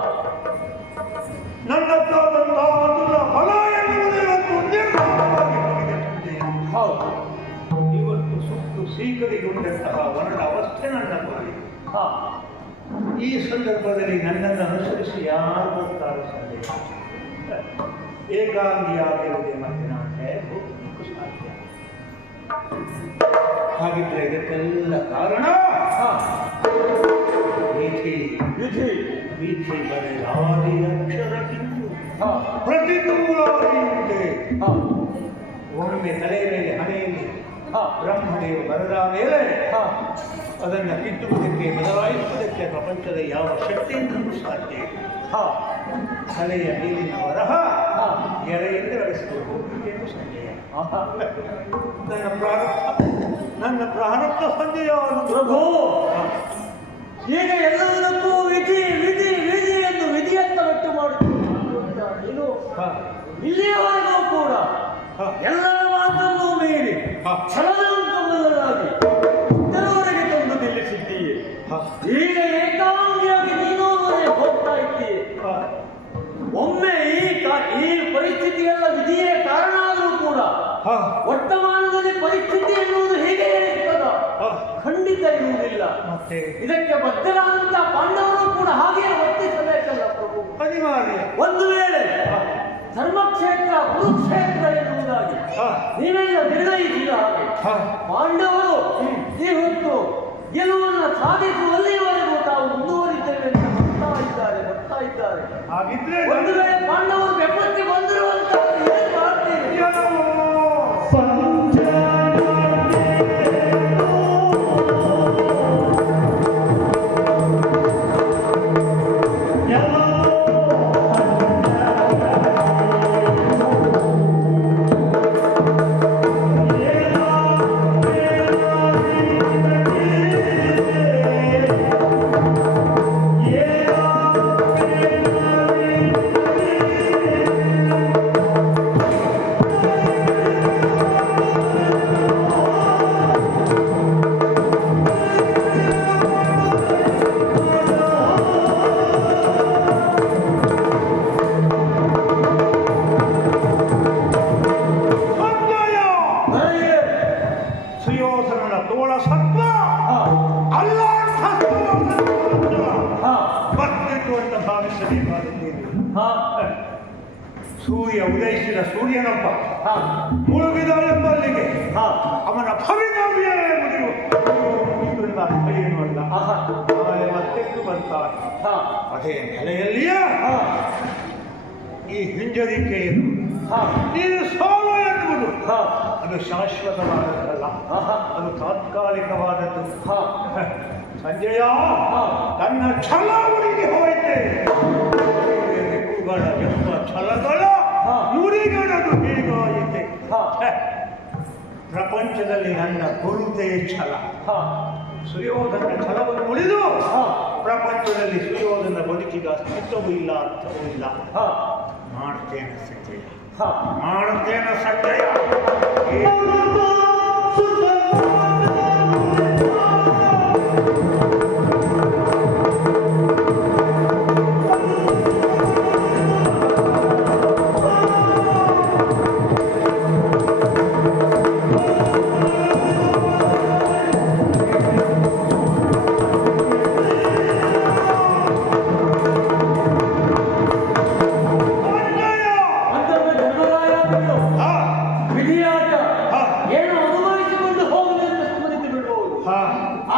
ನನ್ನದ್ದಾದಂತಹ ಅತುಲ ಫಲ ಎನ್ನುವುದು ಇವತ್ತು ನಿರ್ನಾಮವಾಗಿ ಹೋಗಿದೆ ಸಂಜೆಯ. ಹೌದು ಇವತ್ತು ಸುಟ್ಟು ಸೀಕರಿಗೊಂಡಂತಹ ವರ್ಣ ಅವಸ್ಥೆ ನನ್ನ ಪಾಲಿಗೆ. ಹಾ ಈ ಸಂದರ್ಭದಲ್ಲಿ ನನ್ನನ್ನು ಅನುಸರಿಸಿ ಯಾರು ಬರ್ತಾರೆ ಸಂದೇಹ. ಏಕಾಂಗಿಯಾಗಿರುವುದೇ ಮತ್ತೆ ನಾನು ಹೇಳಬೇಕು ಸಾಧ್ಯ. ಹಾಗಿದ್ರೆ ಇದಕ್ಕೆಲ್ಲ ಕಾರಣ ಹಾ ವಿಧಿ. ವಿಧಿ ವಿಧಿ ಬರೆದಾದಿ ಅಕ್ಷರ ಬಿಂದು ಹಾ ಪ್ರತಿಕೂಲವಾದಂತೆ ಹಾ ಒಮ್ಮೆ ತಲೆ ಮೇಲೆ ಹಣೆಯಲ್ಲಿ ಹಾ ಬ್ರಹ್ಮದೇವ ಬರೆದ ಮೇಲೆ ಹಾ ಅದನ್ನು ತಿದ್ದುವುದಕ್ಕೆ ಬದಲಾಯಿಸುವುದಕ್ಕೆ ಪ್ರಪಂಚದ ಯಾವ ಶಕ್ತಿಯಿಂದಲೂ ಸಾಧ್ಯ ಇಲ್ಲ. ಹಾ ತಲೆಯ ಮೇಲಿನ ವರಹ ಹಾ ಎಳೆಯಿಂದ ನಡೆಸಬೇಕು ಎಂದು ಸಂಜಯ. ಆಹಾ. ನನ್ನ ಪ್ರಾರಬ್ಧ ಸಂಜಯ ಪ್ರಭು ಈಗ ಎಲ್ಲದಕ್ಕೂ ವಿಧಿ ವಿಧಿ ವಿಧಿ ಎಂದು ವಿಧಿಯತ್ತ ಒಟ್ಟು ಮಾಡುತ್ತೀರಾ ನೀನು ಇಲ್ಲಿಯವರೆಗೂ ಕೂಡ ಹಾ. ಎಲ್ಲರ ಮಾತನ್ನು ಮೀರಿ ಹಾ. ಛಲದಂತುವುದರಾಗಿ ಇತರವರೆಗೆ ತಂದು ನಿಲ್ಲಿಸಿದ್ದೀಯೆ. ಹಾ. ಈಗ ಏಕಾಂಗಿಯಾಗಿ ನೀನು ಹೋಗ್ತಾ ಇದ್ದೀಯೆ. ಒಮ್ಮೆ ಈ ಪರಿಸ್ಥಿತಿಯೆಲ್ಲ ವಿಧಿಯೇ ಕಾರಣ ಆದರೂ ಕೂಡ ವರ್ತಮಾನದಲ್ಲಿ ಪರಿಸ್ಥಿತಿ ಎನ್ನುವುದು ಹೇಗೆ ಇರುತ್ತದ? ಖಂಡಿತ ಇರುವುದಿಲ್ಲ. ಮತ್ತೆ ಇದಕ್ಕೆ ಬದ್ಧರಾದಂತ ಪಾಂಡವರು ಕೂಡ ಹಾಗೆ ವರ್ತಿಸಬೇಕಲ್ಲ ಪ್ರಭು. ಅನಿವಾರ್ಯ. ಒಂದು ವೇಳೆ ಧರ್ಮಕ್ಷೇತ್ರ ಕುರುಕ್ಷೇತ್ರ ಎನ್ನುವುದಾಗಿ ನೀವೆಲ್ಲ ನಿರ್ಣಯಿಸಿದ ಹಾಗೆ ಪಾಂಡವರು ಈ ಹೊತ್ತು ಗೆಲುವನ್ನು ಸಾಧಿಸುವಲ್ಲಿವರೆಗೂ ತಾವು ಮುಂದುವರಿದ್ದೇವೆ ಅಂತ ಬರ್ತಾ ಇದ್ದಾರೆ. ಹಾಗಿದ್ರೆ ಒಂದು ವೇಳೆ ಪಾಂಡವರು ಬೆಪ್ಪಕ್ಕೆ ಬಂದಿರುವಂತ ಏನು ಮಾಡ್ತೀರಿ? ಸುಯೋಧನನ ತೋಳ ಸತ್ವ ಅಲ್ಲ ಬರ್ತಿತ್ತು ಅಂತ ಭಾವಿಸಬೇಕಾದದ್ದೇನು? ಸೂರ್ಯ ಉದಯಿಸಿದ ಸೂರ್ಯನೊಬ್ಬ ಮುಳುಗಿದ ಎಂಬಲ್ಲಿಗೆ ಅವನ ಭವಿತವ್ಯವೇ ಮುಗಿಯುವ ಅರ್ಥ ಏನು ಅಲ್ಲ. ಆಹಾ. ನಾಳೆ ಮತ್ತೆಂದು ಬರ್ತಾರೆ. ಹಾ. ಅದೇ ನೆಲೆಯಲ್ಲಿಯೇ ಹಾ. ಈ ಹಿಂಜರಿಕೆ ಎನ್ನುವುದು, ಹಾ. ಈ ಸೋಲು ಎನ್ನುವುದು ಹಾ. ಅದು ಶಾಶ್ವತವಾದದ್ದಲ್ಲ, ಆಹಾ. ಅದು ತಾತ್ಕಾಲಿಕವಾದದ್ದು. ಹಾ. ಸಂಜಯ ಹಾ. ತನ್ನ ಛಲವರಿಗೆ ಹೋಯಿತೆ. ರಿಪುಗಳ ಎಂಬ ಛಲಗಳ ಹಾ. ನುಡಿಗಳದು ಹೀಗಾಯಿತೆ. ಹಾ. ಪ್ರಪಂಚದಲ್ಲಿ ನನ್ನ ಗುರುತೇ ಛಲ. ಹಾ. ಸುಯೋಧನ ಛಲವನ್ನು ಉಳಿದು ಹಾ. ಪ್ರಪಂಚದಲ್ಲಿ ಸುಯೋಧನ ಬದುಕಿಗೆ ಅಸ್ತಿತ್ವವೂ ಇಲ್ಲ, ಅರ್ಥವೂ ಇಲ್ಲ. ಹಾ. ಮಾಡ್ತೇನೆ ಸಂಜಯ, ಹಾ. ಮಾಡುತ್ತೇನೆ ಸಂಜಯ. ಅಂತಂದ್ರೆ ಧರ್ಮರಾಯ ಬಿಡು. ಹಾ, ವಿಧಿಯಾಟ ಹಾ. ಏನು ಅನುಭವಿಸಿಕೊಂಡು ಹೋಗಲಿ ಅಂತ ಸುಮ್ಮನಿದ್ದು ಬಿಡಬಹುದು. ಹಾ,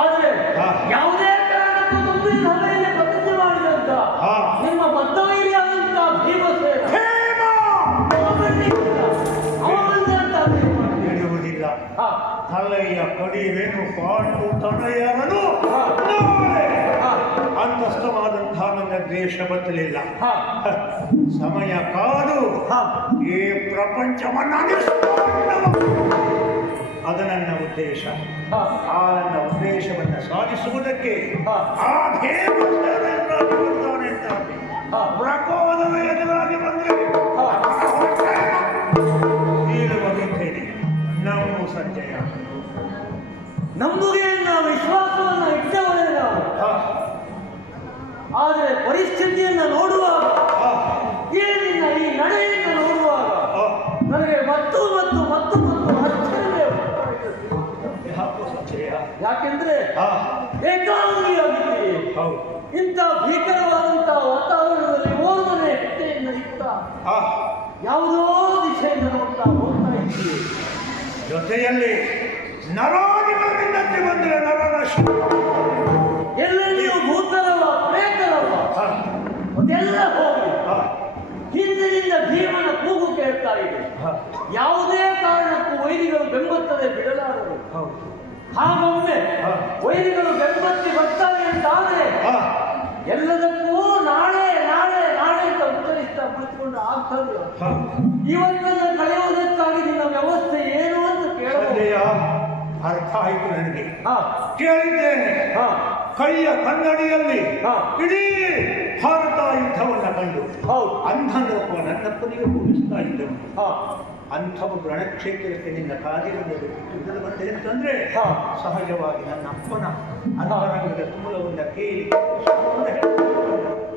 ಆದ್ರೆ ಹಾ. ಯಾವುದೇ ಕಾರಣಕ್ಕೂ ಮುಂದಿನ ಸಭೆಯಲ್ಲಿ ಪ್ರತಿಜ್ಞೆ ಮಾಡಿದಂತ ಹಾ. ನಿಮ್ಮ ಬದ್ಧವೈರಿಯಾದಂತ ಭೀಮಸೇನ ನಡೆಯುವುದಿಲ್ಲ. ಹಾ. ತಲೆಯ ಕಡಿವೆನು ಪಾಂಡು ತನಯರನು ಹಾ. ನಾಳೆ ಹಾ. ಅಂತಸ್ಥವಾದಂತಹ ನನ್ನ ದ್ವೇಷ ಬತ್ತಲಿಲ್ಲ. ಹಾ. ಸಮಯ ಕಾದು ಹಾ. ಈ ಪ್ರಪಂಚವನ್ನು ಅದು ನನ್ನ ಉದ್ದೇಶ. ಹಾ. ಆ ನನ್ನ ಉದ್ದೇಶವನ್ನು ಸಾಧಿಸುವುದಕ್ಕೆ ಹಾ. ಆ ಭೀಮಸೇನ ಎದುರಾಗಿ ಬರ್ತಾನೆ ಅಂತಾನೆ. ಹಾ. ಪ್ರಕೋದನ ಎದುರಾಗಿ ಬಂದ್ರೆ ಹಾ. ಬೀಳುವುದಿದ್ದೇನೆ. ನಾವು ಸಂಜಯ ನಂಬುಗೆಯನ್ನ ವಿಶ್ವಾಸವನ್ನ ಇಟ್ಟವರೇ ನಾವು. ಹಾ, ಆದರೆ ಪರಿಸ್ಥಿತಿಯನ್ನ ನೋಡುವಾಗ ಹಾ, ಏನಿಲ್ಲ ಈ ನಡೆಯನ್ನು ನೋಡುವಾಗ ಹಾ. ನನಗೆ ಮತ್ತು ಆಶ್ಚರ್ಯವೇ ಉಂಟಾಯಿತು. ಯಾಕೋ ಸಂಜಯ? ಯಾಕೆಂದ್ರೆ ಹಾ, ಏಕಾಂಗಿಯಾಗಿದ್ದೀರಿ. ಹೌದು. ಇಂಥ ಭೀಕರವಾದಂತಹ ವಾತಾವರಣದಲ್ಲಿ ಓರ್ವನೇ ಹೆಜ್ಜೆಯನ್ನು ಇತ್ತ ಹಾ, ಯಾವುದೋ ದಿಶೆಯಿಂದ ನೋಡ್ತಾ ಹೋಗ್ತಾ ಇದ್ದೀರಿ. ಜೊತೆಯಲ್ಲಿ ನರಾದಿಗಳಿಂದಂತೆ ಬಂದ್ರೆ ನರನಶ. ಎಲ್ಲೆಲ್ಲಿಯೂ ಭೂತರವ ಪ್ರೇತರವ ಹಾ, ಅದೆಲ್ಲ ಹೋಗಿ ಹಾ, ಹಿಂದಿನಿಂದ ಭೀಮನ ಕೂಗು ಕೇಳ್ತಾ ಇದೆ. ಹಾ, ಯಾವುದೇ ಕಾರಣಕ್ಕೂ ವೈರಿಗಳು ಬೆಂಬತ್ತದೆ ಬಿಡಲಾರರು. ಹೌದು. ಹಾಗೊಮ್ಮೆ ಹಾ. ವೈರಿಗಳು ಬೆಂಬತ್ತಿ ಬರ್ತಾರೆ ಅಂತಾದ್ರೆ ಹಾ, ಎಲ್ಲದಕ್ಕೂ ನಾಳೆ ನಾಳೆ ನಾಳೆ ಅಂತ ಉತ್ತರಿಸ್ತಾ ಕುಳಿತುಕೊಂಡು ಆಗ್ತದೆ. ಹಾ. ಇವತ್ತನ್ನು ಕಳೆಯುವುದಕ್ಕಾಗಿ ನಿನ್ನ ವ್ಯವಸ್ಥೆ ಏನು ಅಂತ ಕೇಳಬಹುದು. ಸಂಜಯ, ಅರ್ಥ ಆಯಿತು ನನಗೆ. ಹಾ. ಕೇಳಿದ್ದೇನೆ. ಹಾ. ಕೈಯ ಕನ್ನಡಿಯಲ್ಲಿ ಹಾ. ಇಡೀ ಭಾರತ ಯುದ್ಧವನ್ನು ಕಂಡು ಹೌದು. ಅಂಧನೊಬ್ಬ ನನ್ನಪ್ಪನಿಗೆ ಹೋಲಿಸ್ತಾ ಇದ್ದನು. ಹಾ. ಅಂಥವು ರಣಕ್ಷೇತ್ರಕ್ಕೆ ನಿನ್ನ ಕಾದಿರದೆ ಹಿಡಿದು ಬಂದೆ ಅಂತಂದ್ರೆ ಹಾ. ಸಹಜವಾಗಿ ನನ್ನ ಅಪ್ಪನ ಅಂತರಂಗದ ಮೂಲವನ್ನು ಕೇಳಿ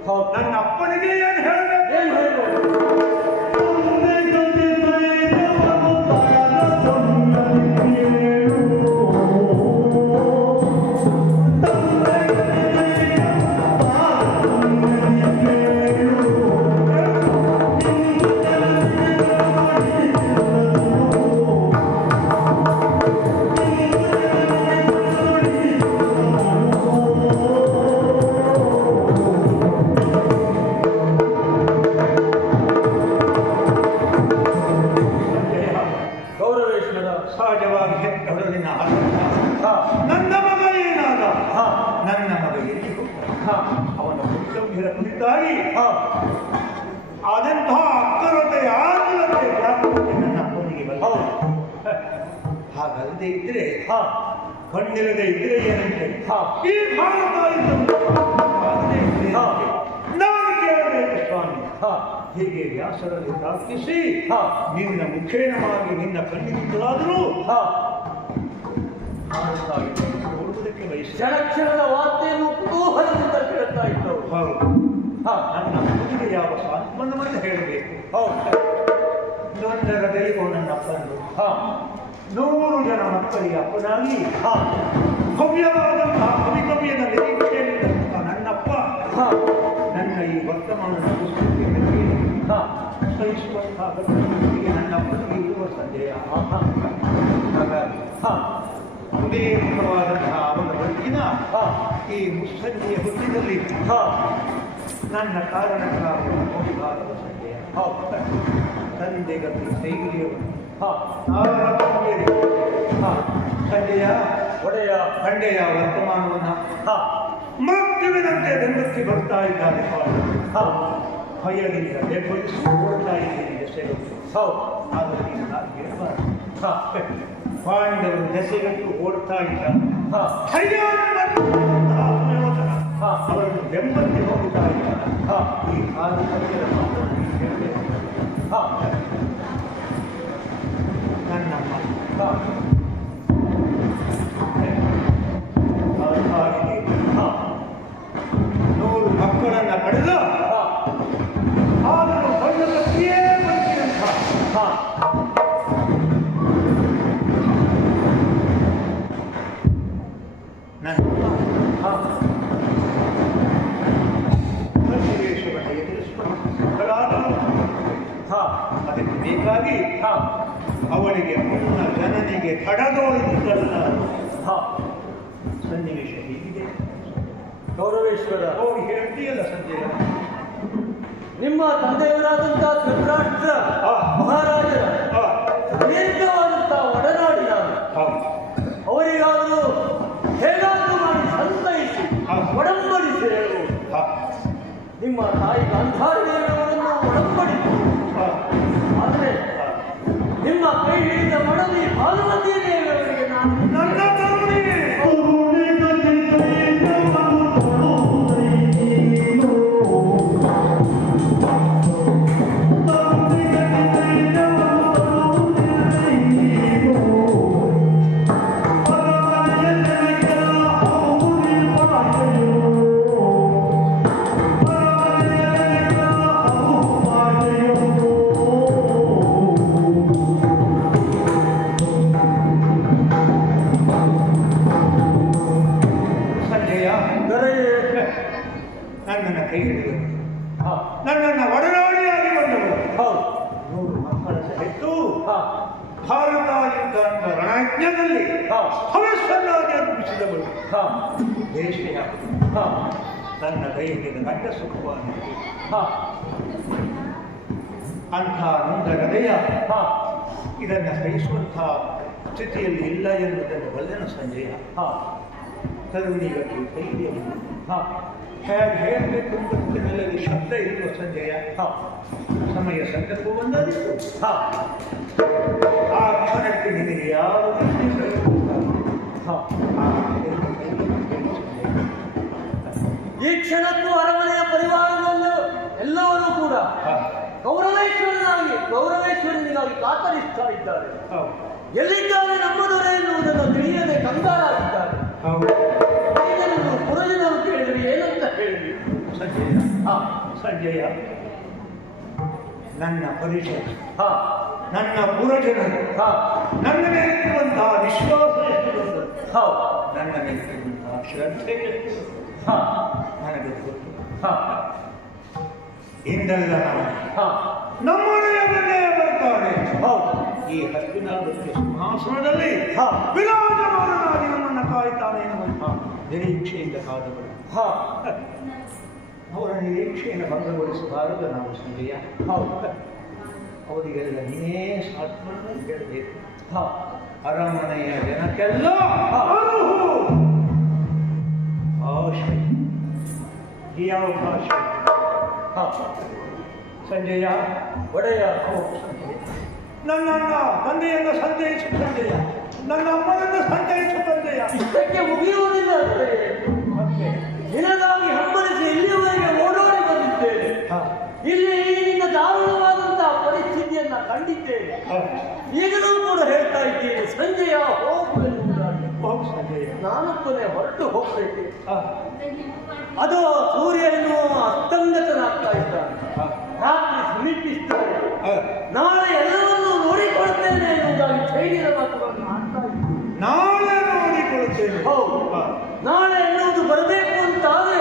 ಹೌದು. ನನ್ನ ಅಪ್ಪನಿಗೆ ಏನು ಹೇಳಬೇಕು? ಏನು ಹೇಳ್ಬೋದು? ಗೌರವೇಶ್ವರ. ಸಹಜವಾಗಿ ಹೆತ್ತವರು ನಿನ್ನ ಹಾ. ನನ್ನ ಮಗ ಏನಾದ? ಹಾ. ನನ್ನ ಮಗ ಎಲ್ಲಿ ಹೋದ? ಹಾ. ಅವನ ಹುಟ್ಟುಗರ ಕುರಿತಾಗಿ ಹಾ. ಆದಂತಹ ಅಕ್ಕರತೆ ಆಗಲತೆ ವ್ಯಾಪಕತೆ ನನ್ನ ಅಪ್ಪನಿಗೆ ಬಂದ. ಹೌದು. ಹಾಗಲ್ಲದೆ ಇದ್ರೆ ಹಾ. ಕಣ್ಣಿಲ್ಲದೆ ಇದ್ರೆ ಏನಂತೆ? ಹಾ. ಈ ಭಾರತ ಆಗದೆ ಇದ್ರೆ ಹಾ. ನಾನು ಕೇಳಬೇಕು ಸ್ವಾಮಿ. ಹಾ. ಹೀಗೆ ವ್ಯಾಸರಲ್ಲಿ ಪ್ರಾರ್ಥಿಸಿ ಹಾ. ನಿನ್ನ ಮುಖೇನವಾಗಿ ನಿನ್ನ ಕಣ್ಣಿನಿಂದಲಾದರೂ ಹಾ. ಭಾರತ ನೋಡುವುದಕ್ಕೆ ಬಯಸಿದೆ. ಕ್ಷಣ ಕ್ಷಣದ ವಾರ್ತೆಯನ್ನು ಕುತೂಹಲದಿಂದ ಕೇಳ್ತಾ ಇದ್ದವು. ಹೌದು. ಹಾ. ನನ್ನ ಮಗುವಿಗೆ ಯಾವ ಸಾಂತ್ವನವನ್ನು ಹೇಳಬೇಕು? ಹೌದು. ನೊಂದರ ದೈವ ನನ್ನ ಅಪ್ಪನು. ಹಾ. 100 ಜನ ಮಕ್ಕಳಿಗೆ ಅಪ್ಪನಾಗಿ ಹಾ. ಭವ್ಯವಾದಂತಹ ಕವಿಕವ್ಯದ ನಿರೀಕ್ಷೆಯಲ್ಲಿದ್ದಂತಹ ನನ್ನಪ್ಪ ಹಾ. ನನ್ನ ಈ ವರ್ತಮಾನದ ಪುಸ್ತಕವನ್ನು ಕೇಳಿ ಹಾ. ಸಹಿಸುವಂತಹ ಗತಿಗೆ ನನ್ನ ಅಪ್ಪನಿಗೆ ಇರುವ ಸಂದೇಹ. ಹಾ. ಹಾಗಾಗಿ ಹಾ. ಒಂದೇ ಮುಖವಾದಂತಹ ಅವನ ಬದುಕಿನ ಹಾ ಈ ಮುಸ್ಸಂಜೆಯ ಹೊತ್ತಿನಲ್ಲಿ ಹಾ ನನ್ನ ಕಾರಣಕ್ಕಾಗಿ ಹೋಗಬಾರದು ಸಂಜೆಯ ತಂದೆಗಲ್ಲಿ ಕೈಗಿಲಿಯವರು ಹಾ ಸಂಜೆಯ ಒಡೆಯ ಖಂಡೆಯ ವರ್ತಮಾನವನ್ನ ಹಾ ಮೃತ್ಯುವಿನಂತೆ ಬೆಂಬಕ್ಕೆ ಬರ್ತಾ ಇದ್ದಾರೆ ಹಾ ಭಯದಿಂದ ಬೆಂಬಲಿಸಿ ಓಡ್ತಾ ಇದ್ದೀನಿ ದೆಸೆಗಟ್ಟು ಹೌದು ಆದರೆ ನೀನು ನಾನು ಗೆಲ್ಲಬಾರದು ಹಾ ಪಾಂಡವರು ದೆಸೆಗಟ್ಟು ಓಡ್ತಾ ಇದ್ದಾರೆ ಹಾ ಹಾ. ಅವರನ್ನು ಬೆಂಬಲಿಸಿ ಹೋಗ್ತಾ ಇದ್ದಾರೆ ಹಾ ಈ ಕಾಲ ಸತ್ಯದ ಮಾತನ್ನು ನೀನು ಹೇಳಬೇಕು. ಹಾ ನನ್ನಮ್ಮ ಹಾ ಅವರಿಗಾಗಿ ಹಾ 100 ಮಕ್ಕಳನ್ನ ಪಡೆದು ಹಾ ಆದರೂ ಬಣ್ಣದಲ್ಲಿಯೇ ಬದುಕಿದಂಥ ಹಾ ನನ್ನ ಹಾ ಸನ್ನಿವೇಶವನ್ನು ಎದುರಿಸಿಕೊಳ್ಳಲಾದ ಹಾ ಅದಕ್ಕೆ ಬೇಕಾಗಿ ಹಾ ಅವಳಿಗೆ ಮುನ್ನ ಜನನಿಗೆ ತಡದೋಳಿದ್ದಲ್ಲ ಹಾ ಸನ್ನಿವೇಶ ಹೀಗಿದೆ. ಗೌರವೇಶ್ವರ ಹೋಗಿ ಹೇಳ್ತೀಯಲ್ಲ ಸಂಜಯ ನಿಮ್ಮ ತಂದೆಯವರಾದಂತಹ ಧೃತರಾಷ್ಟ್ರ ಹಾ. ಮಹಾರಾಜರ ಹಾ, ದೀರ್ಘವಾದಂತಹ ಒಡನಾಡಿ ನಾನು ಹೌದು. ಅವರಿಗಾದರೂ ಹೇಗಾದರೂ ಮಾಡಿ ಸಂತೈಸಿ ಹಾ. ಒಡಂಬಡಿಸಿ ಹೇಳುವುದು ಹಾ, ನಿಮ್ಮ ತಾಯಿ ಗಾಂಧಾರಿಯವರನ್ನು ಒಡಂಬಡಿಸಿ ಹಾ, ಆದರೆ ಹಾ. ನಿಮ್ಮ ಕೈ ಹಿಡಿದ ಮಡದಿ ಭಾನುಮತಿ ದೇವಿಯವರಿಗೆ ನಾನು ನನ್ನ ತರುಣಿ ಸಂಜಯ ದೊರೆಯೇ ನನ್ನನ್ನು ಕೈ ಹಿಡಿದು ಹಾ ನನ್ನನ್ನು ಒಡನಾಡಿಯಾಗಿ ಬಂದವರು ಹೌದು 100 ಮಕ್ಕಳ ಸಹಿತು ಹಾ ಭಾರತ ಯುದ್ಧ ರಣಜ್ಞದಲ್ಲಿ ಹಾ ಹವಸ್ಸನ್ನಾಗಿ ಅರ್ಪಿಸಿದವರು ಹಾ ದೇಶೀಯ ಹಾ ತನ್ನ ಕೈ ಹಿಡಿದ ಗಂಡ ಸುಖವಾಗಿ ಹಾ ಅಂಥ ನೊಂದ ಹೃದಯ ಹಾ ಇದನ್ನು ಸಹಿಸುವಂಥ ಸ್ಥಿತಿಯಲ್ಲಿ ಇಲ್ಲ ಎನ್ನುವುದನ್ನು ಬಲ್ಲೆನ ಸಂಜಯ ಹಾ ತರುಣಿಗಾಗಿ ಕೈಯಲ್ಲಿ ಹಾ ಹೇಗೆ ಹೇಳಬೇಕು ಎಂಬುದರಲ್ಲಿ ಶಬ್ದ ಇರುವ ಸಂಜಯ ಹಾ ಸಮಯ ಸಂದರ್ಭ ಬಂದದಿತ್ತು ಹಾ ಆ ಕ್ಷಣಕ್ಕೆ ನಿನಗೆ ಯಾವ ರೀತಿ ಹಾ ಆ ಕ್ಷಣಕ್ಕೆ ಕೈಯಲ್ಲಿ ಸಂಜಯ. ಈ ಕ್ಷಣಕ್ಕೂ ಅರಮನೆಯ ಪರಿವಾರವನ್ನು ಎಲ್ಲವರೂ ಕೂಡ ಹಾ, ಗೌರವೇಶ್ವರನಿಗಾಗಿ ಕಾತರಿಸ್ತಾ ಇದ್ದಾರೆ. ಹೌದು, ಎಲ್ಲಿದ್ದಾರೆ ನಮ್ಮ ದೊರೆ ಎನ್ನುವುದನ್ನು ತಿಳಿಯದೆ ಕಂಗಾಲಾಗಿದ್ದಾರೆ. ಹೌದು. ಇದನ್ನು ಪುರಜನರು ಕೇಳಿದ್ರಿ ಏನಂತ ಹೇಳಿದ್ರಿ? ಸಂಜಯ ಹಾ ಸಂಜಯ ನನ್ನ ಪರಿಚಯ ಹಾ ನನ್ನ ಪುರಜನರು ಹಾ ನನ್ನ ಮೇಲಿರುವಂತಹ ವಿಶ್ವಾಸ ಎಷ್ಟು ದೊಡ್ಡದು, ಹೌದು ನನ್ನ ಮೇಲಿರುವಂತಹ ಶ್ರದ್ಧೆ ಎಷ್ಟು ದೊಡ್ಡದು ಹಾ ನನಗೆ ಗೊತ್ತು. ಹಾ ಹಿಂದೆಲ್ಲ ಹಾ ನಮ್ಮನೆಯ ಮನೆಯ ಬರ್ತಾನೆ ಹೌದು ಈ ಹಸ್ತಿನಾವತಿಯ ಸಿಂಹಾಸನದಲ್ಲಿ ಹಾ ವಿರಾಜಮಾನನಾಗಿ ನಮ್ಮನ್ನು ಕಾಯ್ತಾನೆ ಎನ್ನುವಂಥ ನಿರೀಕ್ಷೆಯಿಂದ ಕಾದವರು. ಹಾ ಅವರ ನಿರೀಕ್ಷೆಯನ್ನು ಭಂಗಗೊಳಿಸಬಾರದು ನಾವು ಸಂಜಯ. ಹೌದು ಅವರಿಗೆಲ್ಲ ನೀನೇ ಸಾತ್ವವನ್ನು ಹೇಳಬೇಕು. ಹಾ ಅರಮನೆಯ ಜನಕ್ಕೆಲ್ಲ ಹಾ. ಆಶೆ ಈ ಅವಕಾಶ ಹಾ ಸಂಜಯ ಒಡೆಯ ನನ್ನನ್ನ ತಂದೆಯನ್ನು ಸಂತೈಸು ಸಂಜಯ, ನನ್ನ ಅಮ್ಮನನ್ನು ಸಂತೈಸು ಸಂಜಯ. ಇಷ್ಟಕ್ಕೆ ಮುಗಿಯುವುದಿಲ್ಲ ದೊರೆಯೇ. ಮತ್ತೆ ನಿನಗಾಗಿ ಹಂಬಲಿಸಿ ಇಲ್ಲಿಯವರೆಗೆ ಓಡೋಡಿ ಬಂದಿದ್ದೇನೆ. ಹಾ, ಇಲ್ಲಿ ಈ ನಿನ್ನ ದಾರುಣವಾದಂತಹ ಪರಿಸ್ಥಿತಿಯನ್ನ ಕಂಡಿದ್ದೇನೆ. ಹಾ, ಈಗಲೂ ಕೂಡ ಹೇಳ್ತಾ ಇದ್ದೀನಿ, ಸಂಜೆಯ ಹೋಗು ಎನ್ನುವುದಾಗಿ. ಹೌದು ಸಂಜಯ. ನಾನು ಕೊನೆ ಹೊರಟು ಹೋಗ್ಬೇಕು. ಹಾ, ಅದು ಸೂರ್ಯನು ಅಸ್ತಂಗತನಾಗ್ತಾ ಇದ್ದಾನೆ, ಹಾ, ರಾತ್ರಿ ಸಮೀಪಿಸ್ತಾನೆ. ಹಾ. ನಾಳೆ ಎಲ್ಲವನ್ನೂ ನೋಡಿಕೊಳ್ತೇನೆ ಎನ್ನುವುದಾಗಿ ಧೈರ್ಯದ ಮಾತುಗಳನ್ನು ಆಡ್ತಾ ಇದ್ದೀನಿ. ನಾಳೆ ನೋಡಿಕೊಳ್ಳುತ್ತೇನೆ. ಹೌದು ಹಾ, ನಾಳೆ ಎನ್ನುವುದು ಬರಬೇಕು ಅಂತಾದ್ರೆ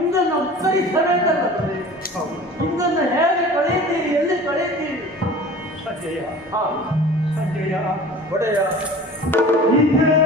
ಇಂದನ್ನು ಉತ್ತರಿಸಬೇಕಲ್ಲ. ಹೌದು ಇಂದನ್ನು ಹೇಗೆ ಕಳೆಯುತ್ತೀರಿ, ಎಲ್ಲಿ ಕಳೆಯುತ್ತೀರಿ? ಸಂಜಯ, ಹಾ ಸಂಜಯ ಒಡೆಯ ಇದೇ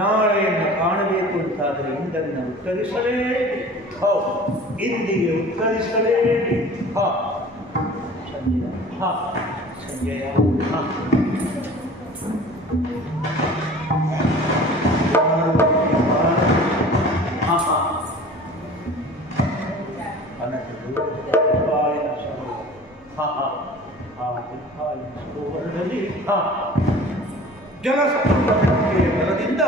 ನಾಳೆಯನ್ನು ಕಾಣಬೇಕು ಅಂತಾದರೆ ಇಂದನ್ನು ಉತ್ತರಿಸಲೇಬೇಕು. ಇಂದಿಗೆ ಉತ್ತರಿಸಲೇಬೇಕು. ಸಂಜಯ ಸರೋವರದಲ್ಲಿ ಜಲಸಂಪನ್ಮೂಲಕ್ಕೆ ಬಲದಿಂದ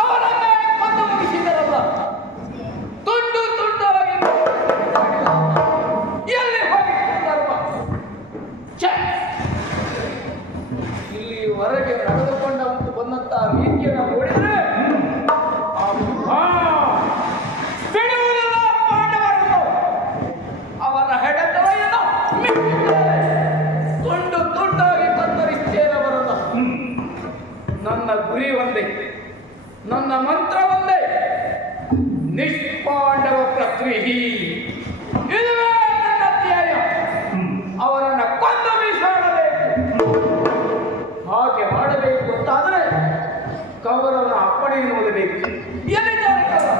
ಅವರನ್ನೇ ಕೊಂದು ಮುಗಿಸಿದರಲ್ಲ. ತುಂಡು ತುಂಡಾಗಿ ದ್ರೋಹಿ. ಇದುವೇ ನನ್ನ ಧ್ಯೇಯ. ಅವರನ್ನ ಕೊಂದು ಬೀಸಾಡಬೇಕು. ಹಾಗೆ ಮಾಡಬೇಕು ಅಂತಾದರೆ ಕೌರವನ ಅಪ್ಪಣೆಯನ್ನು ಓದಬೇಕು. ಎಲ್ಲಿದ್ದಾರೆ ಕೌರವ?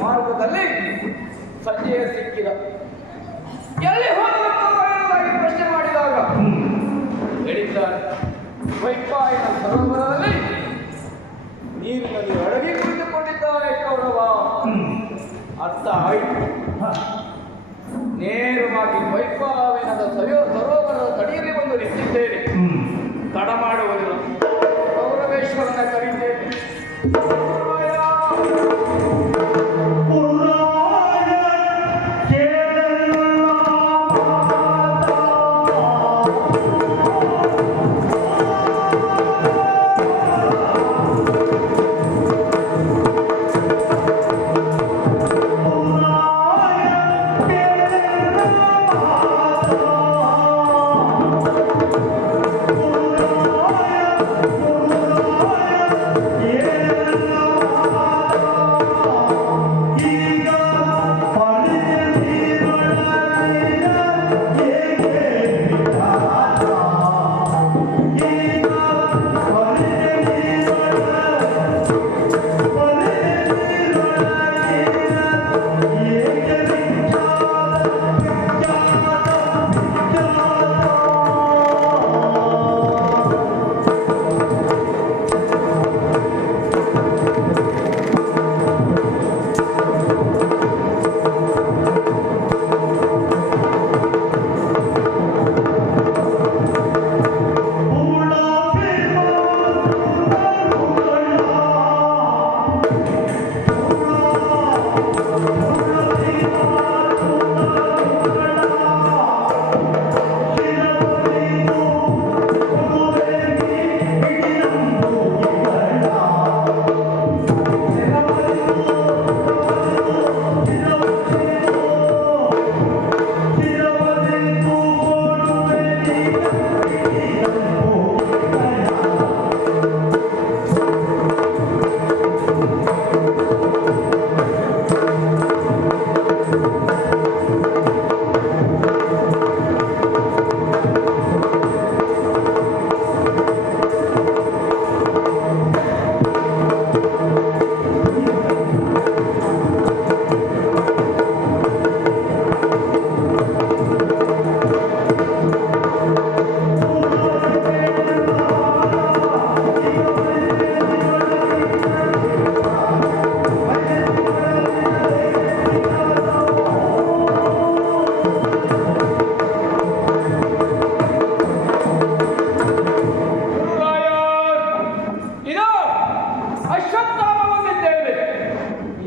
ಮಾರ್ಗದಲ್ಲಿ ಸಂಜೆಯ ಸಿಕ್ಕಿದ. ಎಲ್ಲಿ ಹೋಗಲಾಗಿ ಪ್ರಶ್ನೆ ಮಾಡಿದಾಗ ಹೇಳಿದ್ದಾರೆ, ವೈಪಾಯನ ಸರೋವರದಲ್ಲಿ ನೀರಿನಲ್ಲಿ ಅಡಗಿ ಕುಳಿತುಕೊಂಡಿದ್ದಾರೆ ಕೌರವ. ಅರ್ಥ ಆಯಿತು. ನೇರವಾಗಿ ವೈಪಾಯನದ ಸರೋವರದ ತಡಿಯಲ್ಲಿ ಬಂದು ನಿಂತಿದ್ದೇನೆ. ತಡ ಮಾಡುವುದಿಲ್ಲ, ಕೌರವೇಶ್ವರನ ಕರೀತೇನೆ.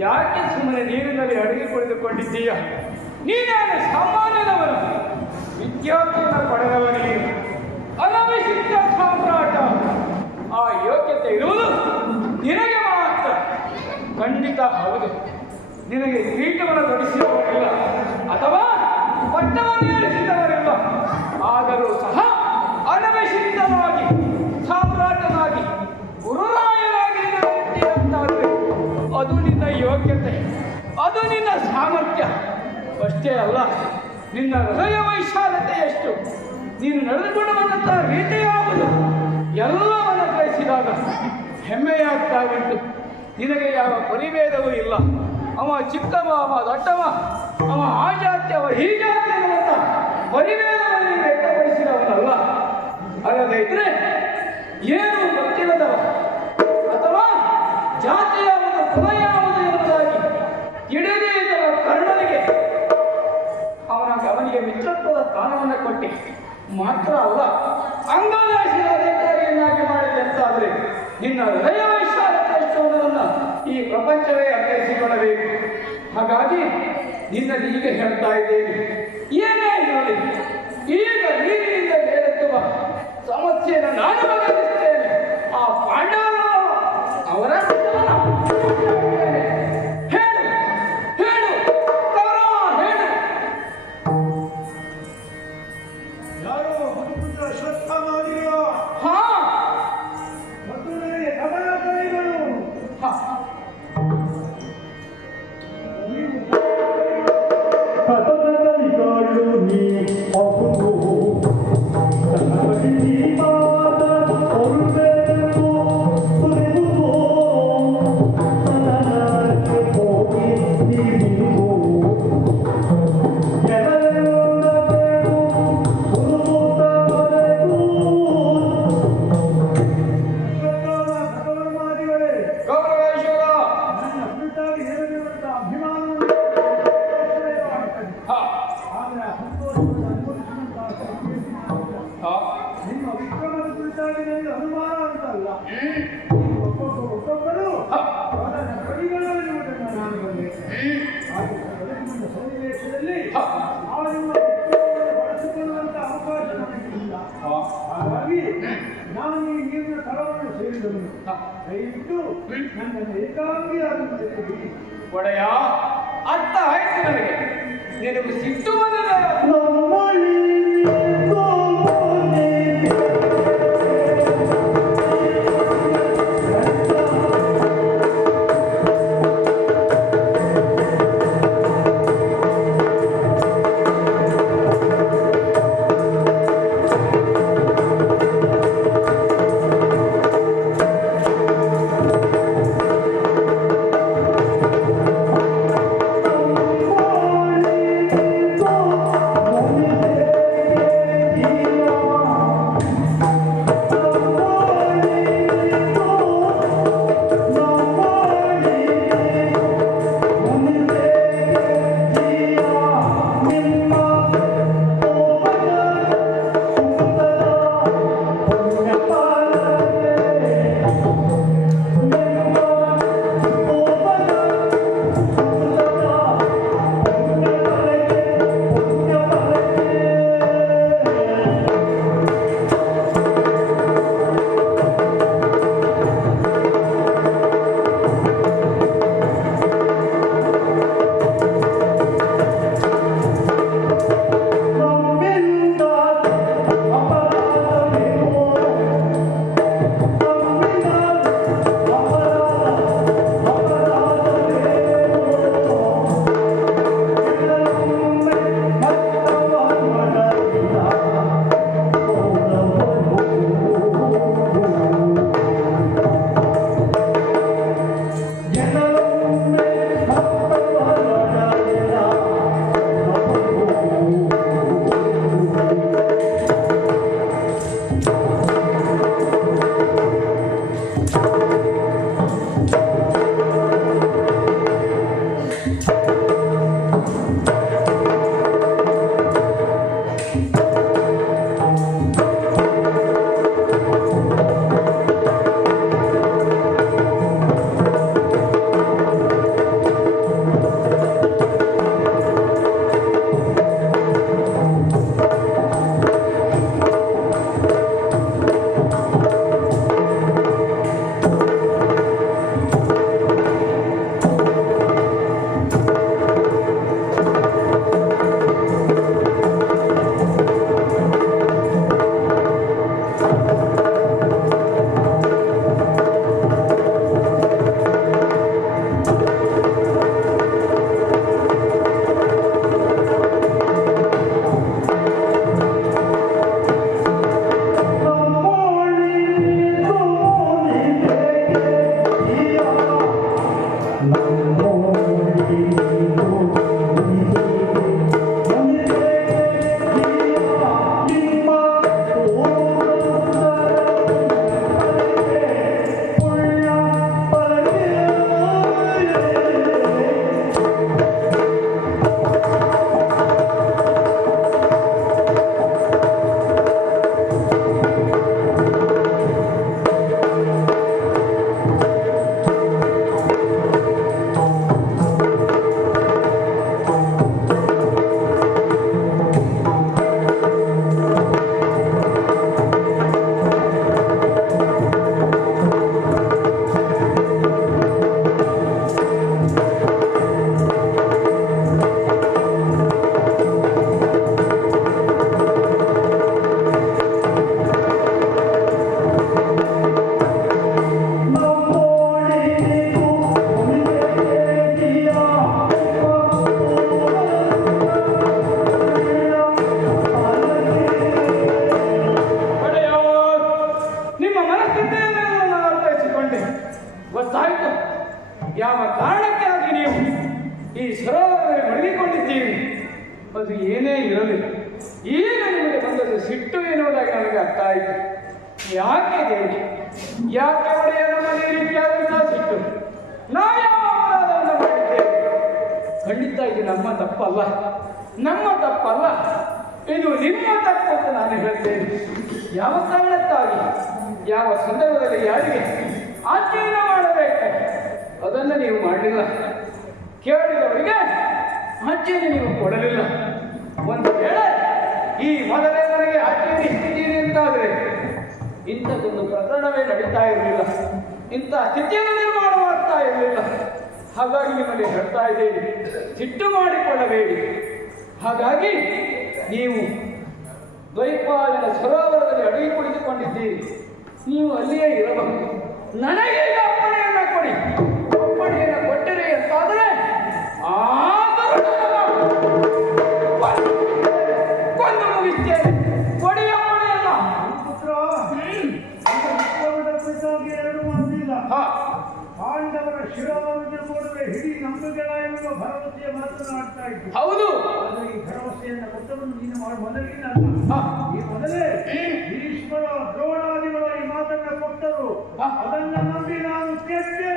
ಯಾಕೆ ಸುಮ್ಮನೆ ನೀರಿನಲ್ಲಿ ಅಡಗಿ ಕುಳಿತುಕೊಂಡಿದ್ದೀಯ? ನೀನೇನು ಸಾಮಾನ್ಯದವನು? ವಿದ್ಯಾರ್ಥಿಯನ್ನು ಪಡೆದವನಿಗೆ ಅನಭಿಷಿಕ್ತ ಸಾಮ್ರಾಟ ಆ ಯೋಗ್ಯತೆ ಇರುವುದು ನಿನಗೆ ಮಾತ್ರ. ಖಂಡಿತ ಹೌದು. ನಿನಗೆ ಕಿರೀಟವನ್ನು ಧರಿಸಿದವರಿಲ್ಲ ಅಥವಾ ಪಟ್ಟವನ್ನೇರಿಸಿದವರಿಲ್ಲ. ಆದರೂ ಸಹ ಅನಭಿಷಿಕ್ತವಾಗಿ ಸಾಮ್ರಾಟನಾಗಿ ಗುರುರಾಯನಾಗಿ ಅಂತಾದರೆ ಅದು ನಿನ್ನ ಯೋಗ್ಯತೆ, ಅದು ನಿನ್ನ ಸಾಮರ್ಥ್ಯ ಅಷ್ಟೇ ಅಲ್ಲ, ನಿನ್ನ ಹೃದಯ ವೈಶಾಲತೆ ಎಷ್ಟು, ನೀನು ನಡೆದುಕೊಂಡು ಬಂದಂತಹ ರೀತಿ ಯಾವುದು ಎಲ್ಲವನ್ನು ಗ್ರಹಿಸಿದಾಗ ಹೆಮ್ಮೆಯಾಗ್ತಾ ಉಂಟು. ನಿನಗೆ ಯಾವ ಪರಿಭೇದವೂ ಇಲ್ಲ. ಅವ ಚಿಕ್ಕವ, ಅವ ದೊಡ್ಡವ, ಅವ ಆ ಜಾತಿ, ಅವ ಈ ಜಾತಿ ಅನ್ನುವಂಥ ಪರಿಭೇದವನ್ನು ವ್ಯಕ್ತಪಡಿಸಿದವನಲ್ಲ. ಅಲ್ಲದೆ ಇದ್ರೆ ಏನು ಗೊತ್ತಿಲ್ಲದವ ಅಥವಾ ಜಾತಿ ಯಾವುದು ಕುಲ ಯಾವುದು ಎಂಬುದಾಗಿ ತಿಳಿದೇ ಇದ್ದವ ಕರ್ಣನಿಗೆ ಅವನಿಗೆ ಮಿತ್ರತ್ವದ ಸ್ಥಾನವನ್ನು ಕೊಟ್ಟು ಮಾತ್ರ ಅಲ್ಲ, ಅಂಗದೇಶದ ಅಧಿಕಾರಿಯನ್ನಾಗಿ ಮಾಡಿದೆ ಅಂತಾದರೆ ನಿನ್ನ ಹೃದಯ ವೈಶಾಲತೆ ಎಷ್ಟು ಅನ್ನೋದನ್ನು ಈ ಪ್ರಪಂಚವೇ ಅರ್ಥೈಸಿಕೊಳ್ಳಬೇಕು. ಹಾಗಾಗಿ ನಿನ್ನಲ್ಲಿ ಈಗ ಹೇಳ್ತಾ ಇದ್ದೇನೆ, ಏನೇ ನೋಡಿ ಈಗ ನೀರಿನಿಂದ ಮೇಲೆತ್ತುವ ಸಮಸ್ಯೆಯನ್ನು ನಾನು ಬಗೆಹರಿಸ್ತೇನೆ. ಆ ಪಾಂಡವರು ಅವರ ಹೇಳು ಹೇಳು ದಯವಿಟ್ಟು ನನ್ನ ಏಕಾಂಗಿ ಆಗುತ್ತದೆ. ಒಡೆಯ, ಅರ್ಥ ಆಯ್ತು ನನಗೆ. ನಿನಗೆ ಸಿಟ್ಟು ಬಂದದ. ನಮ್ಮಳಿ ಕೋಮನೆ ಯಾವ ಕಾರಣಕ್ಕಾಗಿ ನೀವು ಈ ಸರೋವರದಲ್ಲಿ ಮುಳುಗಿಕೊಂಡಿದ್ದೀರಿ ಅದು ಏನೇ ಇರಲಿ, ಈಗ ನಿಮಗೆ ಬಂದದ್ದು ಸಿಟ್ಟು ಎನ್ನುವುದಾಗಿ ನನಗೆ ಅರ್ಥ ಆಯಿತು. ಯಾಕೆ ದೇವಿ, ಯಾಕೆ ಒಡೆಯ ನಮಗೆ ಈ ರೀತಿಯಾದಂತಹ ಸಿಟ್ಟು? ನಾವು ಯಾವ ಅಪರಾಧವನ್ನು ಮಾಡಿದ್ದೇವೆ? ಖಂಡಿತ ಇದು ನಮ್ಮ ತಪ್ಪಲ್ಲ, ನಮ್ಮ ತಪ್ಪಲ್ಲ, ಇದು ನಿಮ್ಮ ತಪ್ಪು ಅಂತ ನಾನು ಹೇಳ್ತೇನೆ. ಯಾವ ಕಾರಣಕ್ಕಾಗಿ ಯಾವ ಸಂದರ್ಭದಲ್ಲಿ ಯಾರಿಗೆ ಆಚರಣೆ ಮಾಡಬೇಕು ಅದನ್ನು ನೀವು ಮಾಡಲಿಲ್ಲ, ಕೇಳಿದವರಿಗೆ ಆಚರಣೆ ನೀವು ಕೊಡಲಿಲ್ಲ. ಒಂದು ವೇಳೆ ಈ ಮೊದಲೇ ನನಗೆ ಆಚರಣೆ ಇಟ್ಟಿದ್ದೀರಿ ಅಂತಾದರೆ ಇಂಥದ್ದೊಂದು ಪ್ರಕರಣವೇ ನಡೀತಾ ಇರಲಿಲ್ಲ. ಇಂಥ ಸ್ಥಿತಿಯನ್ನು ನಿರ್ಮಾಣ ಮಾಡ್ತಾ ಇರಲಿಲ್ಲ. ಹಾಗಾಗಿ ನಿಮಗೆ ಹೇಳ್ತಾ ಇದ್ದೇನೆ, ಸಿಟ್ಟು ಮಾಡಿಕೊಳ್ಳಬೇಡಿ. ಹಾಗಾಗಿ ನೀವು ದ್ವೈಪಾಯನ ಸರೋವರದಲ್ಲಿ ಅಡಗಿ ಕುಳಿತುಕೊಂಡಿದ್ದೀರಿ. ನೀವು ಅಲ್ಲಿಯೇ ಇರಬಹುದು. ನನಗೆ ಈಗ ಅಪ್ಪಣೆಯನ್ನು ಕೊಡಿ. ಅಪ್ಪಣೆಯನ್ನು ಕೊಟ್ಟರೆ ಅಂತಾದರೆ ಕೊಂದು ಮುಗಿಸ್ತೇನೆ. ಕೊಡಿ ಅಪ್ಪಣೆಯಲ್ಲ. ಎರಡು ಮಾತಿಲ್ಲ. ಪಾಂಡವರ ಶಿರೋವನ್ನು ನೋಡುವೆ ಹಿಡಿ ನಂಬುಗೆಳ ಎನ್ನುವ ಭರವಸೆಯ ಮಾತನಾಡ್ತಾ ಇತ್ತು. ಹೌದು. ಆದರೆ ಈ ಭರವಸೆಯನ್ನು ಕೊಟ್ಟವನು ನೀನು ಮೊದಲಿನಲ್ಲ. ಈ ಮೊದಲೇ ಭೀಷ್ಮರ ದ್ರೋಣಾದಿಗಳ ಈ ಮಾತನ್ನ ಕೊಟ್ಟರು. ಅದನ್ನ ನಂಬಿ ನಾನು ಕೆಟ್ಟೆ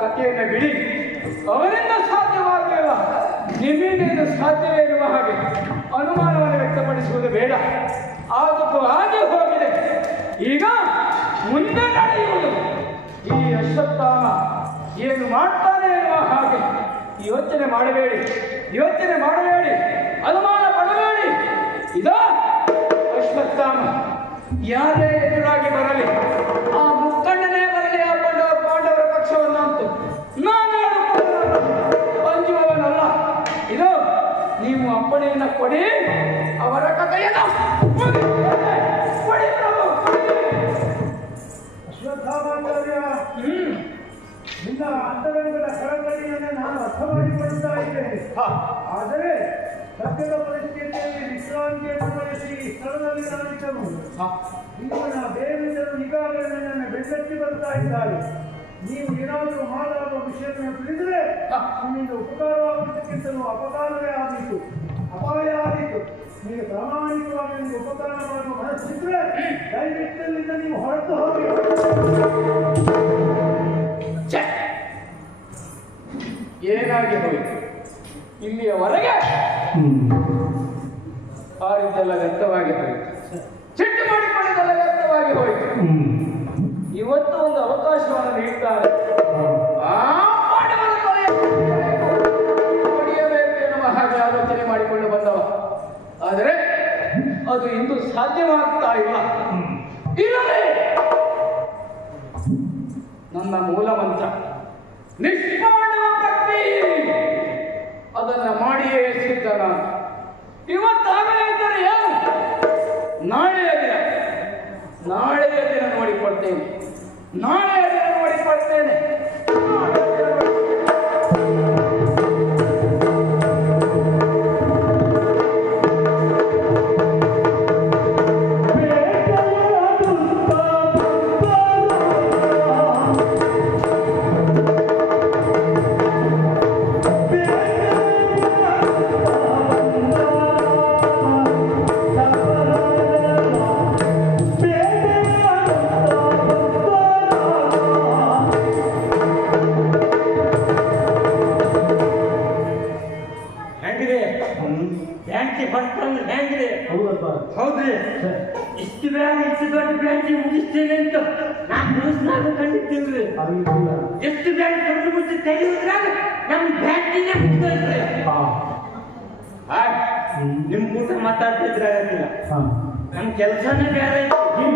ಕಥೆಯನ್ನು ಬಿಡಿ. ಅವರಿಂದ ಸಾಧ್ಯವಾಗಲಿಲ್ಲ, ನಿಮ್ಮಿಂದ ಸಾಧ್ಯವೇ ಇರುವ ಹಾಗೆ ಅನುಮಾನವನ್ನು ವ್ಯಕ್ತಪಡಿಸುವುದು ಬೇಡ. ಆದದ್ದು ಹಾಗೆ ಹೋಗಿದೆ. ಈಗ ಮುಂದೆ ನಡೆಯುವುದು ಈ ಅಶ್ವತ್ಥಾಮ ಏನು ಮಾಡ್ತಾನೆ ಎನ್ನುವ ಹಾಗೆ ಯೋಚನೆ ಮಾಡಬೇಡಿ, ಯೋಚನೆ ಮಾಡಬೇಡಿ, ಅನುಮಾನ ಪಡಬೇಡಿ. ಇದಾ ಅಶ್ವತ್ಥಾಮ ಯಾರೇ ಎದುರಾಗಿ ಬರಲಿ, ಆ ಮುಖಂಡನೇ ಬರಲಿ, ಆ ಪಾಂಡವರ ಪಕ್ಷವನ್ನಂತೂ ನಾನು ಅಂಜುವವನಲ್ಲ. ಇದು ನೀವು ಅಪ್ಪಣೆಯನ್ನು ಕೊಡಿ, ಅವರ ಕಥೆಯನ್ನು ಕೊಡಿ ಪ್ರಭು. ಅಶ್ವತ್ಥಾಮಾಚಾರ್ಯ, ನಿನ್ನ ಅಂತರಂಗದ ಕಳಕಳಿಯನ್ನು ನಾನು ಅರ್ಥ ಮಾಡಿಕೊಳ್ಳುತ್ತಾ ಇದ್ದೇನೆ. ಆದರೆ ಸದ್ಯದ ಪರಿಸ್ಥಿತಿಯಲ್ಲಿ ವಿಶ್ರಾಂತಿಯನ್ನು ಬಯಸಿ ಸ್ಥಳದಲ್ಲಿ ನಾನಿದ್ದನು. ಇವನ ಬೇರೆಂದರು ಈಗಾಗಲೇ ನನ್ನನ್ನು ಬೆನ್ನಟ್ಟಿ ಬರ್ತಾ ಇದ್ದಾರೆ. ನೀವು ಏನಾದರೂ ಮಾಡಾದ ವಿಷಯವನ್ನು ತಿಳಿದರೆ ನಿಮ್ಮಿಂದ ಉಪಕಾರವಾಗುವುದಕ್ಕಿಂತಲೂ ಅಪಕಾರವೇ ಆದೀತು, ಅಪಾಯ ಆದೀತು. ನೀವು ಪ್ರಾಮಾಣಿಕವಾಗಿ ನಿಮಗೆ ಉಪಕಾರ ಮಾಡುವ ಮನಸ್ಸಿದ್ರೆ ದಯವಿಟ್ಟಲ್ಲಿಂದ ನೀವು ಹೊರಟು ಹೋಗಿ. ಏನಾಗಿ ಹೋಯಿತು ಇಲ್ಲಿಯವರೆಗೆ? ಆಡಿದ್ದೆಲ್ಲ ವ್ಯರ್ಥವಾಗಿ ಹೋಯಿತು, ಸಿಟ್ಟು ಮಾಡಿಕೊಂಡಿದ್ದೆಲ್ಲ ವ್ಯರ್ಥವಾಗಿ ಹೋಯಿತು. ಇವತ್ತು ಒಂದು ಅವಕಾಶವನ್ನು ನೀಡ್ತಾರೆ. ಆ ಪಾಂಡವರ ಪಡೆಯಬೇಕು ಎನ್ನುವ ಹಾಗೆ ಆಲೋಚನೆ ಮಾಡಿಕೊಂಡು ಬಂದವ. ಆದರೆ ಅದು ಇಂದು ಸಾಧ್ಯವಾಗ್ತಾ ಇಲ್ಲ. ಇಲ್ಲವೇ ನನ್ನ ಮೂಲ ಮಂತ್ರ ನಿಷ್ಪಾಂಡವ ಪ್ರಕ್ರಿಯೆ, ಅದನ್ನ ಮಾಡಿಯೇ ಸಿದ್ಧ ನಾನು. ಇವತ್ತಾಗಲೇ ಇದ್ದರೆ ಏನು, ನಾಳೆಯ ದಿನ ನೋಡಿಕೊಳ್ತೇನೆ, ನಾಳೆಯ ದಿನ ನೋಡಿಕೊಳ್ತೇನೆ. ಹೌದ್ರಿ, ಇಷ್ಟು ಬೇಗ ಇಷ್ಟು ದೊಡ್ಡ ಬ್ಯಾಂಕಿ ಮುಗಿಸ್ತೇನೆ ಅಂತ ನಾನು ಮನಸ್ಸಿನಾಗ ಕಂಡಿದ್ದೀನ್ರಿ. ಎಷ್ಟು ಬೇಗ ಕಣ್ಣು ಮುಚ್ಚಿ ತೆಗೆಯುದ್ರಾಗ ನಮ್ಮ ಬ್ಯಾಂಕಿನೇ ಮುಗಿದ್ರಿ. ನಿಮ್ ಕೂಟ ಮಾತಾಡ್ತಿದ್ರಾಗಿಲ್ಲ, ನಮ್ ಕೆಲಸನೇ ಬೇರೆ ಇತ್ತು.